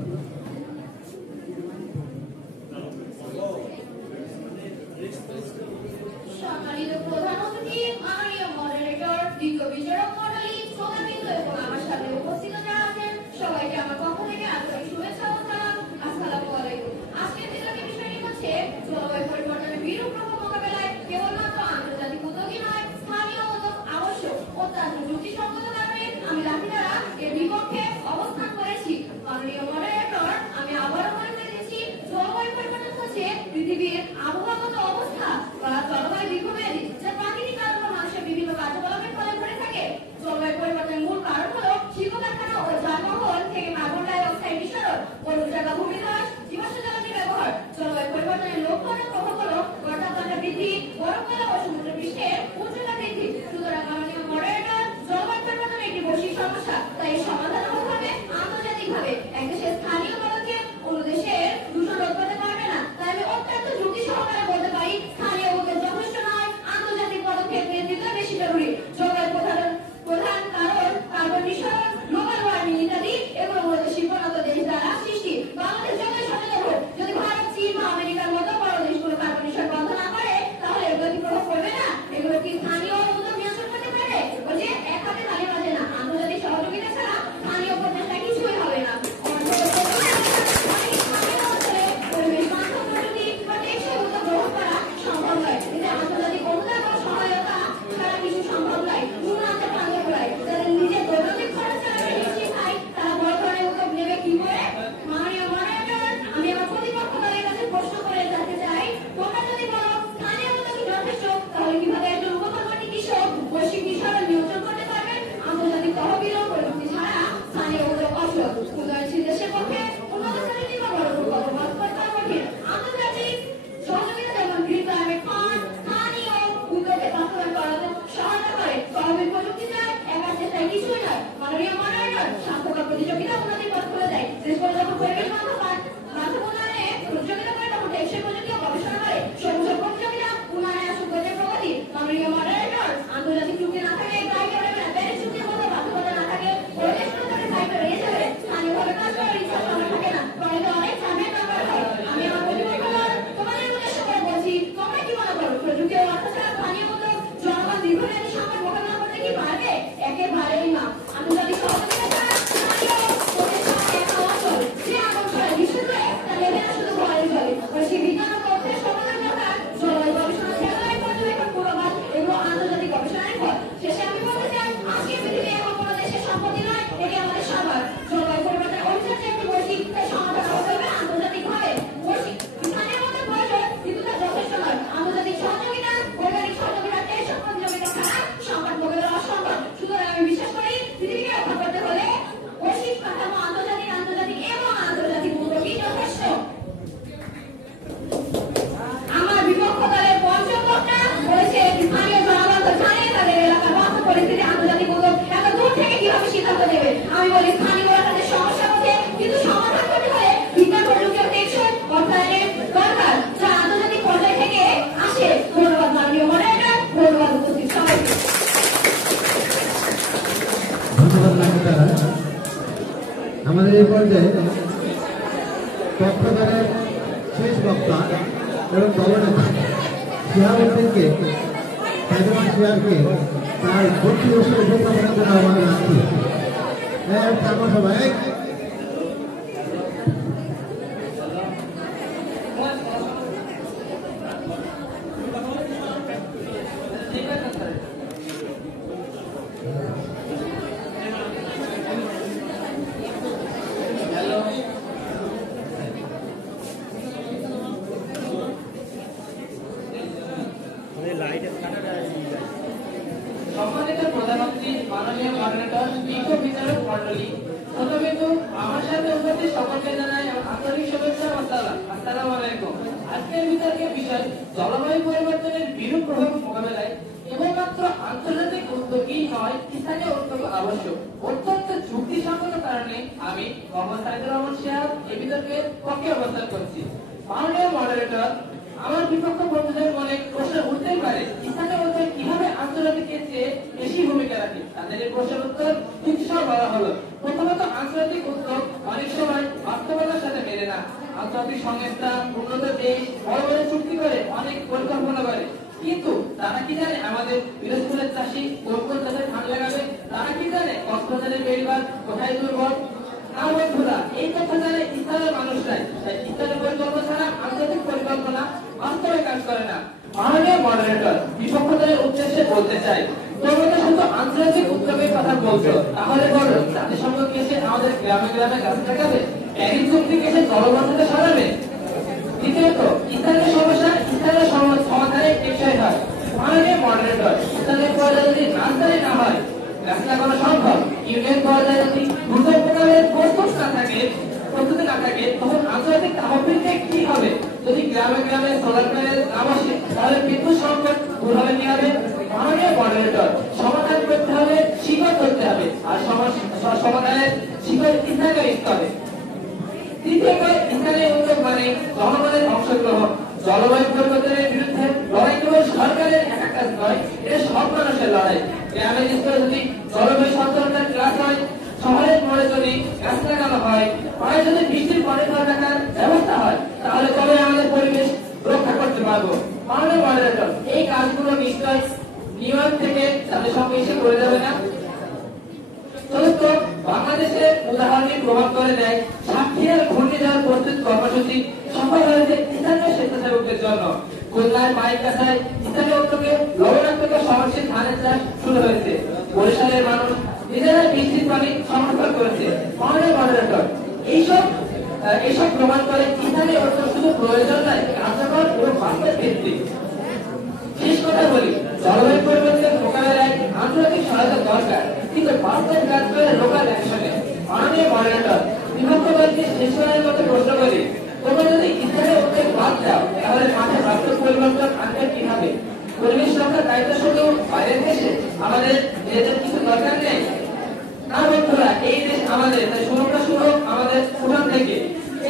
সম্মানিত প্রধান অতিথি, মাননীয় মডারেটর, বিজ্ঞ বিচারক মণ্ডলী, শ্রোতাবৃন্দ এবং আমার সাথে উপস্থিত যারা আছেন সবাইকে আমার পক্ষ থেকে আন্তরিক শুভেচ্ছা ও সালাম। আসসালামু আলাইকুম। আজকের দিনের বিষয়টি হচ্ছে জলবায়ু পরিবর্তনের বিরূপ প্রভাব মোকাবেলায় কেবলমাত্র আন্তর্জাতিক উদ্যোগই নয়, স্থানীয় উদ্যোগ আবশ্যক। অত্যন্ত যুক্তিসঙ্গত কারণে আমি লাঠিদারা এর বিপক্ষে অবস্থান করেছি। মাননীয় মডারেটর, আমি আবারও বলে দিচ্ছি, জলবায়ু পরিবর্তন হচ্ছে পৃথিবীর আবহাওয়াগত অবস্থা বা জলবায়ু দীর্ঘমেয়াদী, যা প্রাকৃতিক কারণ ও মানুষের বিভিন্ন কার্যকলাপের ফলে ঘটে থাকে। জলবায়ু পরিবর্তনের মূল কারণ হলো শিল্প কারখানা ও যানবাহন থেকে কার্বন ডাই অক্সাইড নিঃসরণ, বরুণ জায়গা ভূমিধস, জীবাশ্ম জ্বালানি ব্যবহার। জলবায়ু পরিবর্তনের লক্ষ্য ও প্রভাব হলো তাপমাত্রা বৃদ্ধি, বরফ গলা ও সমুদ্র পৃষ্ঠের উচ্চতা বৃদ্ধি। সুতরাং মাননীয় মডারেটর, জলবায়ু পরিবর্তন একটি বৈশ্বিক সমস্যা, তাই এর সমাধান হতে হবে আন্তর্জাতিকভাবে। এক দেশের স্থানীয় পদক্ষেপ অন্য দেশের দূষণ রোধ করতে পারবে না। তাই আমি অত্যন্ত যুক্তি সহকারে বলতে পারি, স্থানীয় উদ্যোগ যথেষ্ট নয়, আন্তর্জাতিক পদক্ষেপ নেতৃত্ব বেশি জরুরি। জলবায়ু প্রধান কারণ কার্বন নিঃসরণ, গ্লোবাল ওয়ার্মিং ইত্যাদি এগুলো মূলত শিল্পোন্নত দেশ দ্বারা সৃষ্টি। বাংলাদেশ যতই সচেতন হোক, যদি ভারত, চীন বা আমেরিকার মতো বড় দেশগুলো কার্বন নিঃসরণ বন্ধ না করে, তাহলে এগুলো কি প্রভাব পড়বে না? এগুলো কি স্থানীয় উদ্যোগ নিয়ন্ত্রণ করতে পারবে? ওই যে এক হাতে তালি বাজে না, আন্তর্জাতিক সহযোগিতা ছাড়া স্থানীয় প্রচেষ্টা কিছুই হবে না। পরিবেশ বান্ধব প্রযুক্তি বা টেকসই উদ্যোগ গ্রহণ করা সম্ভব নয়। এতে আন্তর্জাতিক অনুদান ও সহায়তা ছাড়া কিছু সম্ভব নয়। উন্নয়নের প্রান্ত ঘোরায় যাদের নিজের দৈনন্দিন খরচ চালাতে নিশ্চিত হয়, তারা বড় ধরনের উদ্যোগ নেবে কি করে? মাননীয় মডারেটর, আমি আমার প্রতিপক্ষ দলের কাছে প্রশ্ন করে জানতে চাই, তোমরা যদি বলো স্থানীয় উদ্যোগই যথেষ্ট, তাহলে কিভাবে একজন উপকূলবর্তী কৃষক বৈশ্বিক নিঃসরণ নিয়ন্ত্রণ করতে পারবে? আন্তর্জাতিক তহবিল ও প্রযুক্তি ছাড়া স্থানীয় উদ্যোগ অসল। উন্নয়নশীল দেশের পক্ষে উন্নত শ্রেণী বা বড় প্রকল্প বাস্তবায়ন কঠিন। আন্তর্জাতিক সহযোগিতা যেমন গ্রিন ক্লাইমেট ফান্ড স্থানীয় উদ্যোগে বাস্তবায়ন করাতে সহায়তা করে। তহবিল প্রযুক্তি চায়, একার চেষ্টায় কিছুই নয়। মাননীয় মডারেটর, স্বাস্থ্যকর প্রতিযোগিতা উন্নতির পথ খুলে দেয়। দেশগুলো যখন পরিবেশ বান্ধব উন্নয়নে প্রতিযোগিতা করে, তখন টেকসই প্রযুক্তি ও গবেষণা করে। সবুজ প্রতিযোগিতা উন্নয়নে আসুক গতির প্রগতি। মাননীয় মডারেটর, আন্তর্জাতিক চুক্তি না থাকলে দায়িত্ব রয়েছে না, প্যারিস চুক্তির মতো বাধ্যবাধকতা না থাকে পরিবেশগুলো তাদের দায়িত্ব রয়ে যাবে। স্থানীয়ভাবে কাজ করার ইচ্ছা আমার থাকে না, ফলে অনেক ঝামেলা দরকার হয়। আমি আমার প্রতিপক্ষ দল তোমাদের উদ্দেশ্য করে বলছি, তোমরা কি মনে করো প্রযুক্তি ও অর্থ ছাড়া স্থানীয় উদ্যোগ জনগণ দীর্ঘমেয়াদী সংকট মোকাবিলা করতে কি পারবে? একেবারেই না। আন্তর্জাতিক সহযোগিতা ছাড়া স্থানীয় প্রচেষ্টা একা অচল। যে আগুন ছড়ায় বিশ্বজুড়ে, তা নেভে না শুধু ঘরে জলে। বৈশ্বিক বিজ্ঞান ও তথ্যের সমাধান দরকার। জলবায়ু গবেষণা, স্যাটেলাইট পর্যবেক্ষণ, পূর্বাভাস এগুলো আন্তর্জাতিক গবেষণার ফল। শেষে আমি বলতে চাই, আজকে পৃথিবী এখন কোনো দেশের সম্পত্তি নয়, এটি আমাদের সবার। জলবায়ু পরিবর্তনের অভিযান একটি বৈশ্বিক, তাই সমাধান হতে হবে আন্তর্জাতিকভাবে। বৈশ্বিক স্থানীয় মধ্যে প্রয়োজন, কিন্তু তা যথেষ্ট নয়। আন্তর্জাতিক সহযোগিতা, বৈজ্ঞানিক সহযোগিতা, টেকসই প্রতিযোগিতা ছাড়া সংকট মোকাবেলা অসম্ভব। সুতরাং আমি বিশ্বাস করি, পৃথিবীকে রক্ষা করতে হলে বৈশ্বিক কাঠামো আন্তর্জাতিক এবং আন্তর্জাতিক উদ্যোগই যথেষ্ট। আমার বিপক্ষ দলের পঞ্চম বক্তা বলেছে, স্থানীয় জনগণ তো জানে তাদের এলাকার বাস্তব পরিস্থিতি, আন্তর্জাতিক উদ্যোগ এত দূর থেকে কিভাবে সিদ্ধান্ত নেবে? আমি বলি, স্থানীয় এলাকাতে সমস্যা হচ্ছে, কিন্তু সমাধান করতে হলে বিজ্ঞান প্রযুক্তি ও টেকসই অর্থায়নের দরকার, যা আন্তর্জাতিক পর্যায় থেকে আসে। ধন্যবাদ মাননীয় মডারেটর, ধন্যবাদ উপস্থিত সবাইকে। ধন্যবাদ লাঠিদারা। আমাদের এই পর্যায়ে পক্ষদারের শেষ বক্তা এবং দলনেতা শিহাবুদ্দিনকে, কাজমান শিহাবকে তার ভর্তি বছর উপস্থাপনের জন্য আহ্বান রাখছি। সবাই সম্মানিত প্রধানমন্ত্রী, মাননীয় মডারেটর, বিজ্ঞ বিচারক মণ্ডলী, প্রথমে আমার সাথে উপস্থিত সকলকে জানাই আন্তরিক শুভেচ্ছা ও সালাম। আসসালামু আলাইকুম। আজকে আজকের বিতর্কের বিষয় জলবায়ু পরিবর্তনের বিরূপ প্রভাব মোকাবেলায় কেবলমাত্র আন্তর্জাতিক উদ্যোগই নয়, স্থানীয় উদ্যোগ আবশ্যক। অত্যন্ত যুক্তিসঙ্গত কারণে আমি মোহাম্মদ সাইদুর রহমান শিহাব এই বিতর্কের পক্ষে অবস্থান করছি। মাননীয় মডারেটর, আমার বিপক্ষ বন্ধুদের মনে প্রশ্ন উঠতেই পারে, স্থানীয় উদ্যোগ কিভাবে আন্তর্জাতিকের চেয়ে বেশি ভূমিকা রাখে? তাদের এই প্রশ্নের উত্তর কিছুসহ বলা হলো। প্রথমত, আন্তর্জাতিক উদ্যোগ অনেক সময় বাস্তবতার সাথে মেলে না। আন্তর্জাতিক সংস্থা, উন্নত দেশ বড় বড় চুক্তি করে, অনেক পরিকল্পনা করে, কিন্তু তারা কি জানে আমাদের বিরোধীদের চাষি কোন কোন চাষে ধান লাগাবে? তারা কি জানে কক্সবাজারের বেড়িবাঁধ কোথায় দুর্বল? না বন্ধুরা, এই কথা জানে স্থানীয় মানুষরাই। তাই স্থানীয় পরিকল্পনা ছাড়া আন্তর্জাতিক পরিকল্পনা বাস্তবে কাজ করে না। মাননীয় মডারেটর, বিপক্ষদের উদ্দেশ্যে বলতে চাই, তোমরা তো শুধু আন্তর্জাতিক উদ্যোগের কথা বলছো, তাহলে বলো জাতিসংঘ কেসে আমাদের গ্রামে গ্রামে গাছ লাগাবে? প্যারিস চুক্তি কেসে জলবদ্ধতা সরাবে? দ্বিতীয়ত, স্থানীয় সমস্যা স্থানীয় সমাধানে টেকসই হয়। মাননীয় মডারেটর, স্থানীয় পর্যায়ে যদি রাজধানী না হয়, গাছ লাগানো সম্ভব। ইউনিয়ন পর্যায়ে যদি দুর্যোগ মোকাবেলার প্রস্তুতি না থাকে, তখন আন্তর্জাতিক তাহবিলকে কি হবে? যদি গ্রামে গ্রামে সোলার প্যানেল না বসে, তাহলে বিদ্যুৎ সংকট দূর হবে কিভাবে? মাননীয় মডারেটর, সমাধান করতে হবে, শিকড় করতে হবে, আর সমাধানের শিকড় স্থানীয় স্তরে। তৃতীয়ত, স্থানীয় উদ্যোগ মানে জনগণের অংশগ্রহণ। জলবায়ু পরিবর্তনের বিরুদ্ধে লড়াই কেবল সরকারের একা কাজ নয়, এটা সব মানুষের লড়াই। গ্রামের স্তরে যদি জলবায়ু সচেতনতার ক্লাস হয়, শহরের মোড়ে যদি গাছ লাগানো হয়, পাড়ায় যদি বৃষ্টির পরে ঘর রাখার ব্যবস্থা হয়, তাহলে তবে আমাদের পরিবেশ রক্ষা করতে পারবো। মাননীয় মডারেটর, এই কাজগুলো নিশ্চয় নিউ ইয়র্ক থেকে তাদের সঙ্গে এসে করে যাবে না। চতুর্থ, বাংলাদেশের উদাহরণে প্রভাব করে দেয় সাতক্ষীরার ঘূর্ণিঝড় প্রস্তুত কর্মসূচি সফল হয়েছে স্থানীয় স্বেচ্ছাসেবকদের জন্য। খুলনার মাইকাছায় স্থানীয় উদ্যোগে লবণাক্ততা সহনশীল ধানের চাষ শুরু হয়েছে। বরিশালের মানুষ নিজেরা বৃষ্টির পানি সংরক্ষণ করেছে। মাননীয় মডারেটর, এইসব প্রমাণ করে স্থানীয় উদ্যোগ শুধু প্রয়োজন নয়, কার্যকর এবং বাস্তব ভিত্তিক। শেষ কথা বলি, জলবায়ু পরিবর্তনের মোকাবেলায় আন্তর্জাতিক সহায়তা দরকার, কিন্তু বাস্তব কাজ করে লোকাল অ্যাকশনে। মাননীয় মডারেটর, বিভক্তবাদকে শেষ করার মতো প্রশ্ন করি, তোমরা যদি স্থানীয় উদ্যোগ বাদ দাও, তাহলে মাঠে বাস্তব পরিবর্তন আনবে কিভাবে? পরিবেশ রক্ষার দায়িত্ব শুধু বাইরের দেশে, আমাদের নিজেদের কিছু দরকার নেই? না বন্ধুরা, এই দেশ আমাদের, তাই সুরক্ষা শুরু হোক আমাদের উঠান থেকে।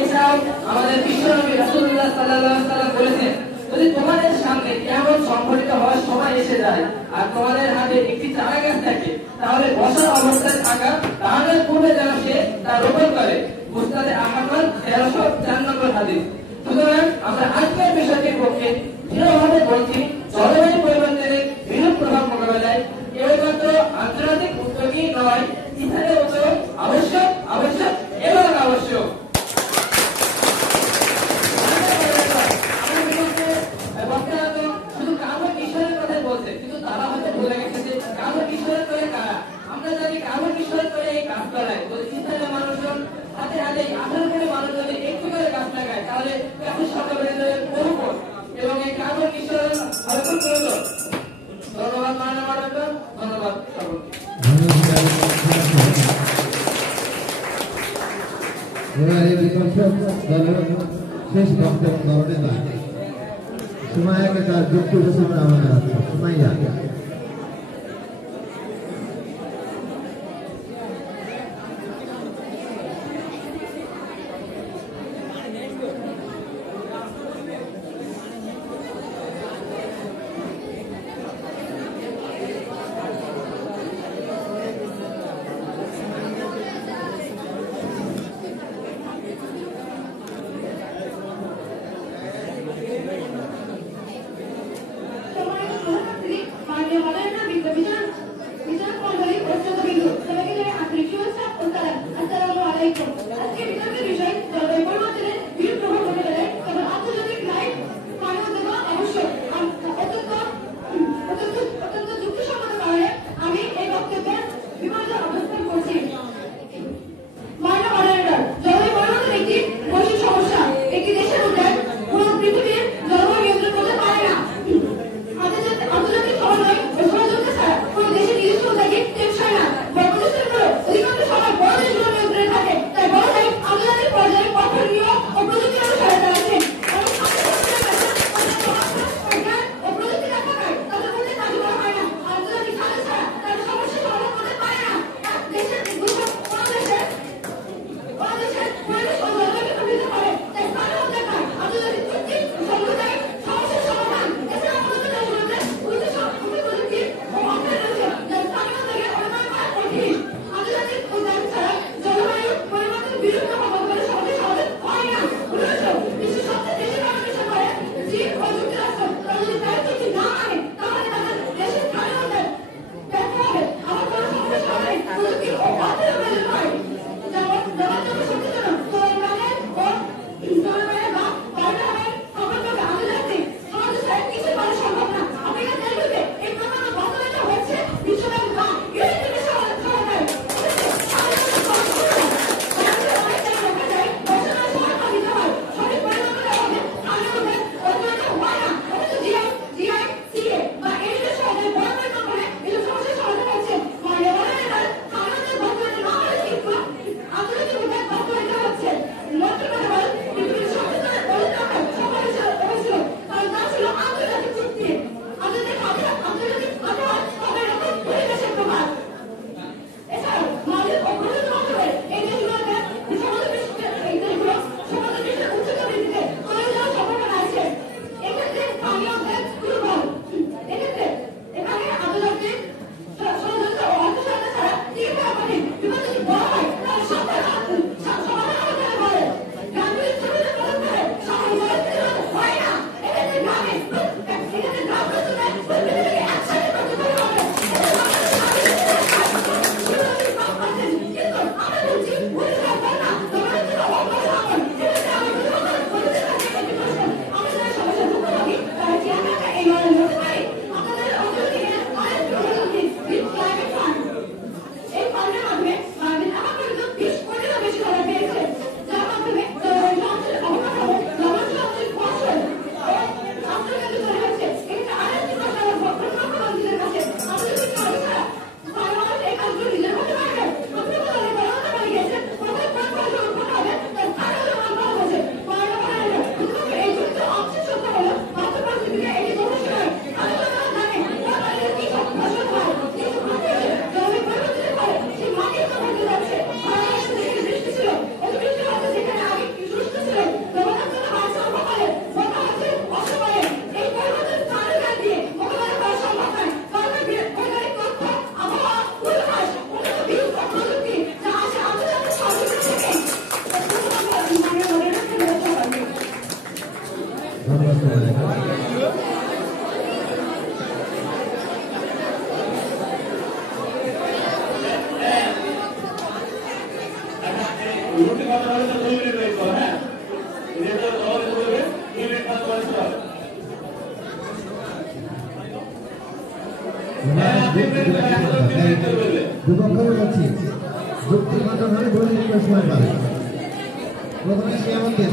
এছাড়াও আমাদের বিশ্বনবী রাসূলুল্লাহ সাল্লাল্লাহু আলাইহি ওয়াসাল্লাম বলেছেন, যদি তোমাদের সামনে কেমন সংঘটিত হওয়ার সময় এসে যায় আর তোমাদের হাতে একটি চারা গাছ থাকে, তাহলে বসার অবস্থায় থাকা তাহলে পূর্বে যেন সে তা রোপণ করে। মুসনাদে আহমদ 1304 নম্বর হাদিস। সুতরাং আমরা আজকের বিষয়টির পক্ষে দৃঢ়ভাবে বলছি, জলবায়ু পরিবর্তনের বিরূপ প্রভাব মোকাবেলায় কেবলমাত্র আন্তর্জাতিক উদ্যোগই নয়, স্থানীয় উদ্যোগ আবশ্যক, আবশ্যক এবং আবশ্যক। শুধু কার্বন নিঃসরণের কথাই বলছে, কিন্তু তারা হয়তো বলে গেছে যে কার্বন নিঃসরণ করে কারা? আমরা জানি কার্বন নিঃসরণ করে এই গাছতলায় স্থানীয় মানুষজন হাতে হাতে 18 কোটি মানুষ যদি একটু করে গাছ লাগায়, তাহলে গাছের সংখ্যা বেড়ে যাবে বহুগুণ এবং এই কার্বন নিঃসরণ আরো খুব প্রয়োজন। ধন্যবাদ মাননীয় মডারেটর, ধন্যবাদ সবাইকে। এবারে বিপক্ষ দলের শেষ বক্তব্য দলনে নয়, সুমাইয়াকে তার যুক্তি উপস্থাপনা আমরা জানাচ্ছি। সুমাইয়া। 2 মিনিট ওয়েট করো হ্যাঁ এটা জবাব দিতে হবে 2 মিনিট পর তোমার শুরু হবে বিপক্ষের বলছি যুক্তিগতভাবে বলে দিতে সময় পাবে প্রথমে সে আমাদের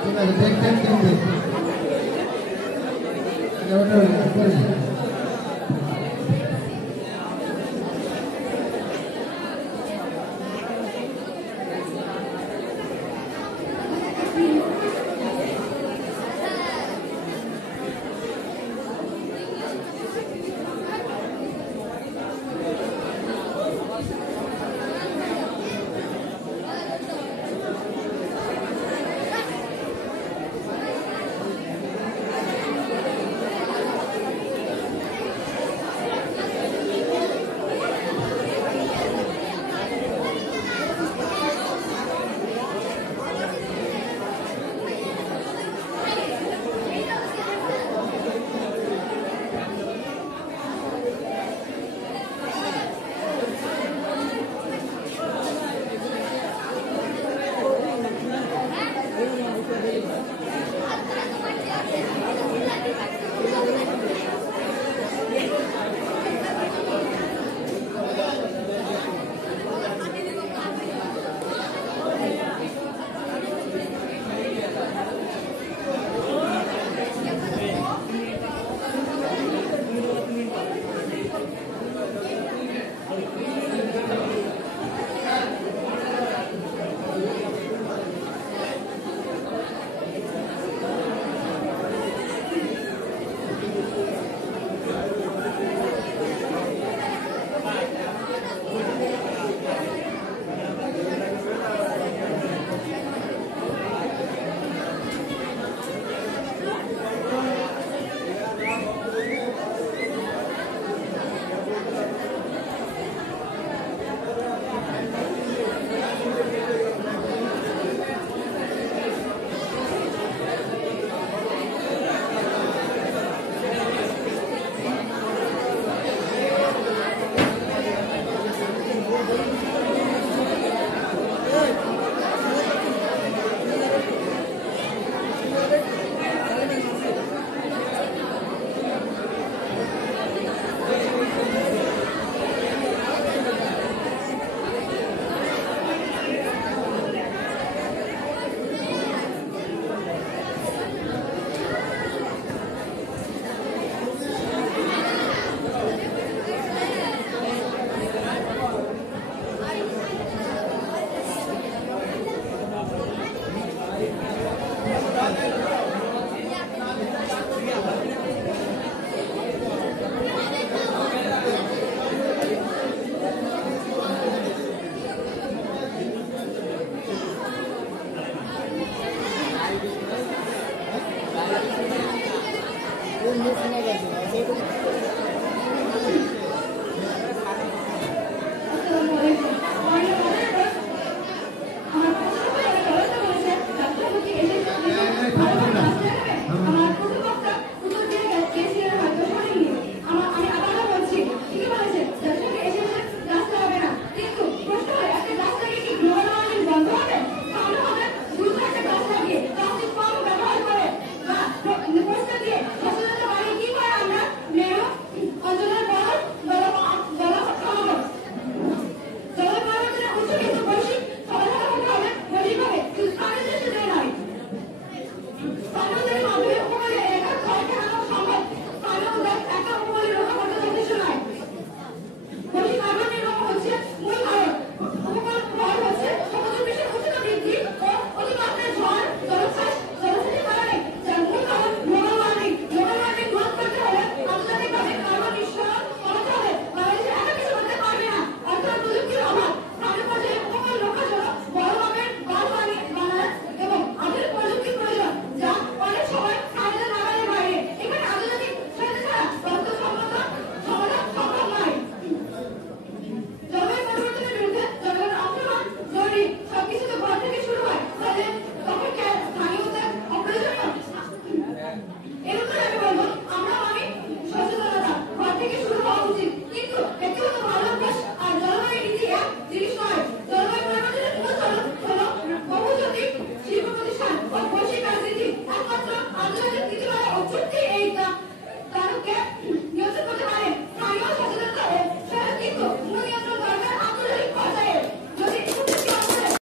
ঠিক আছে দেখতেন কিন্তু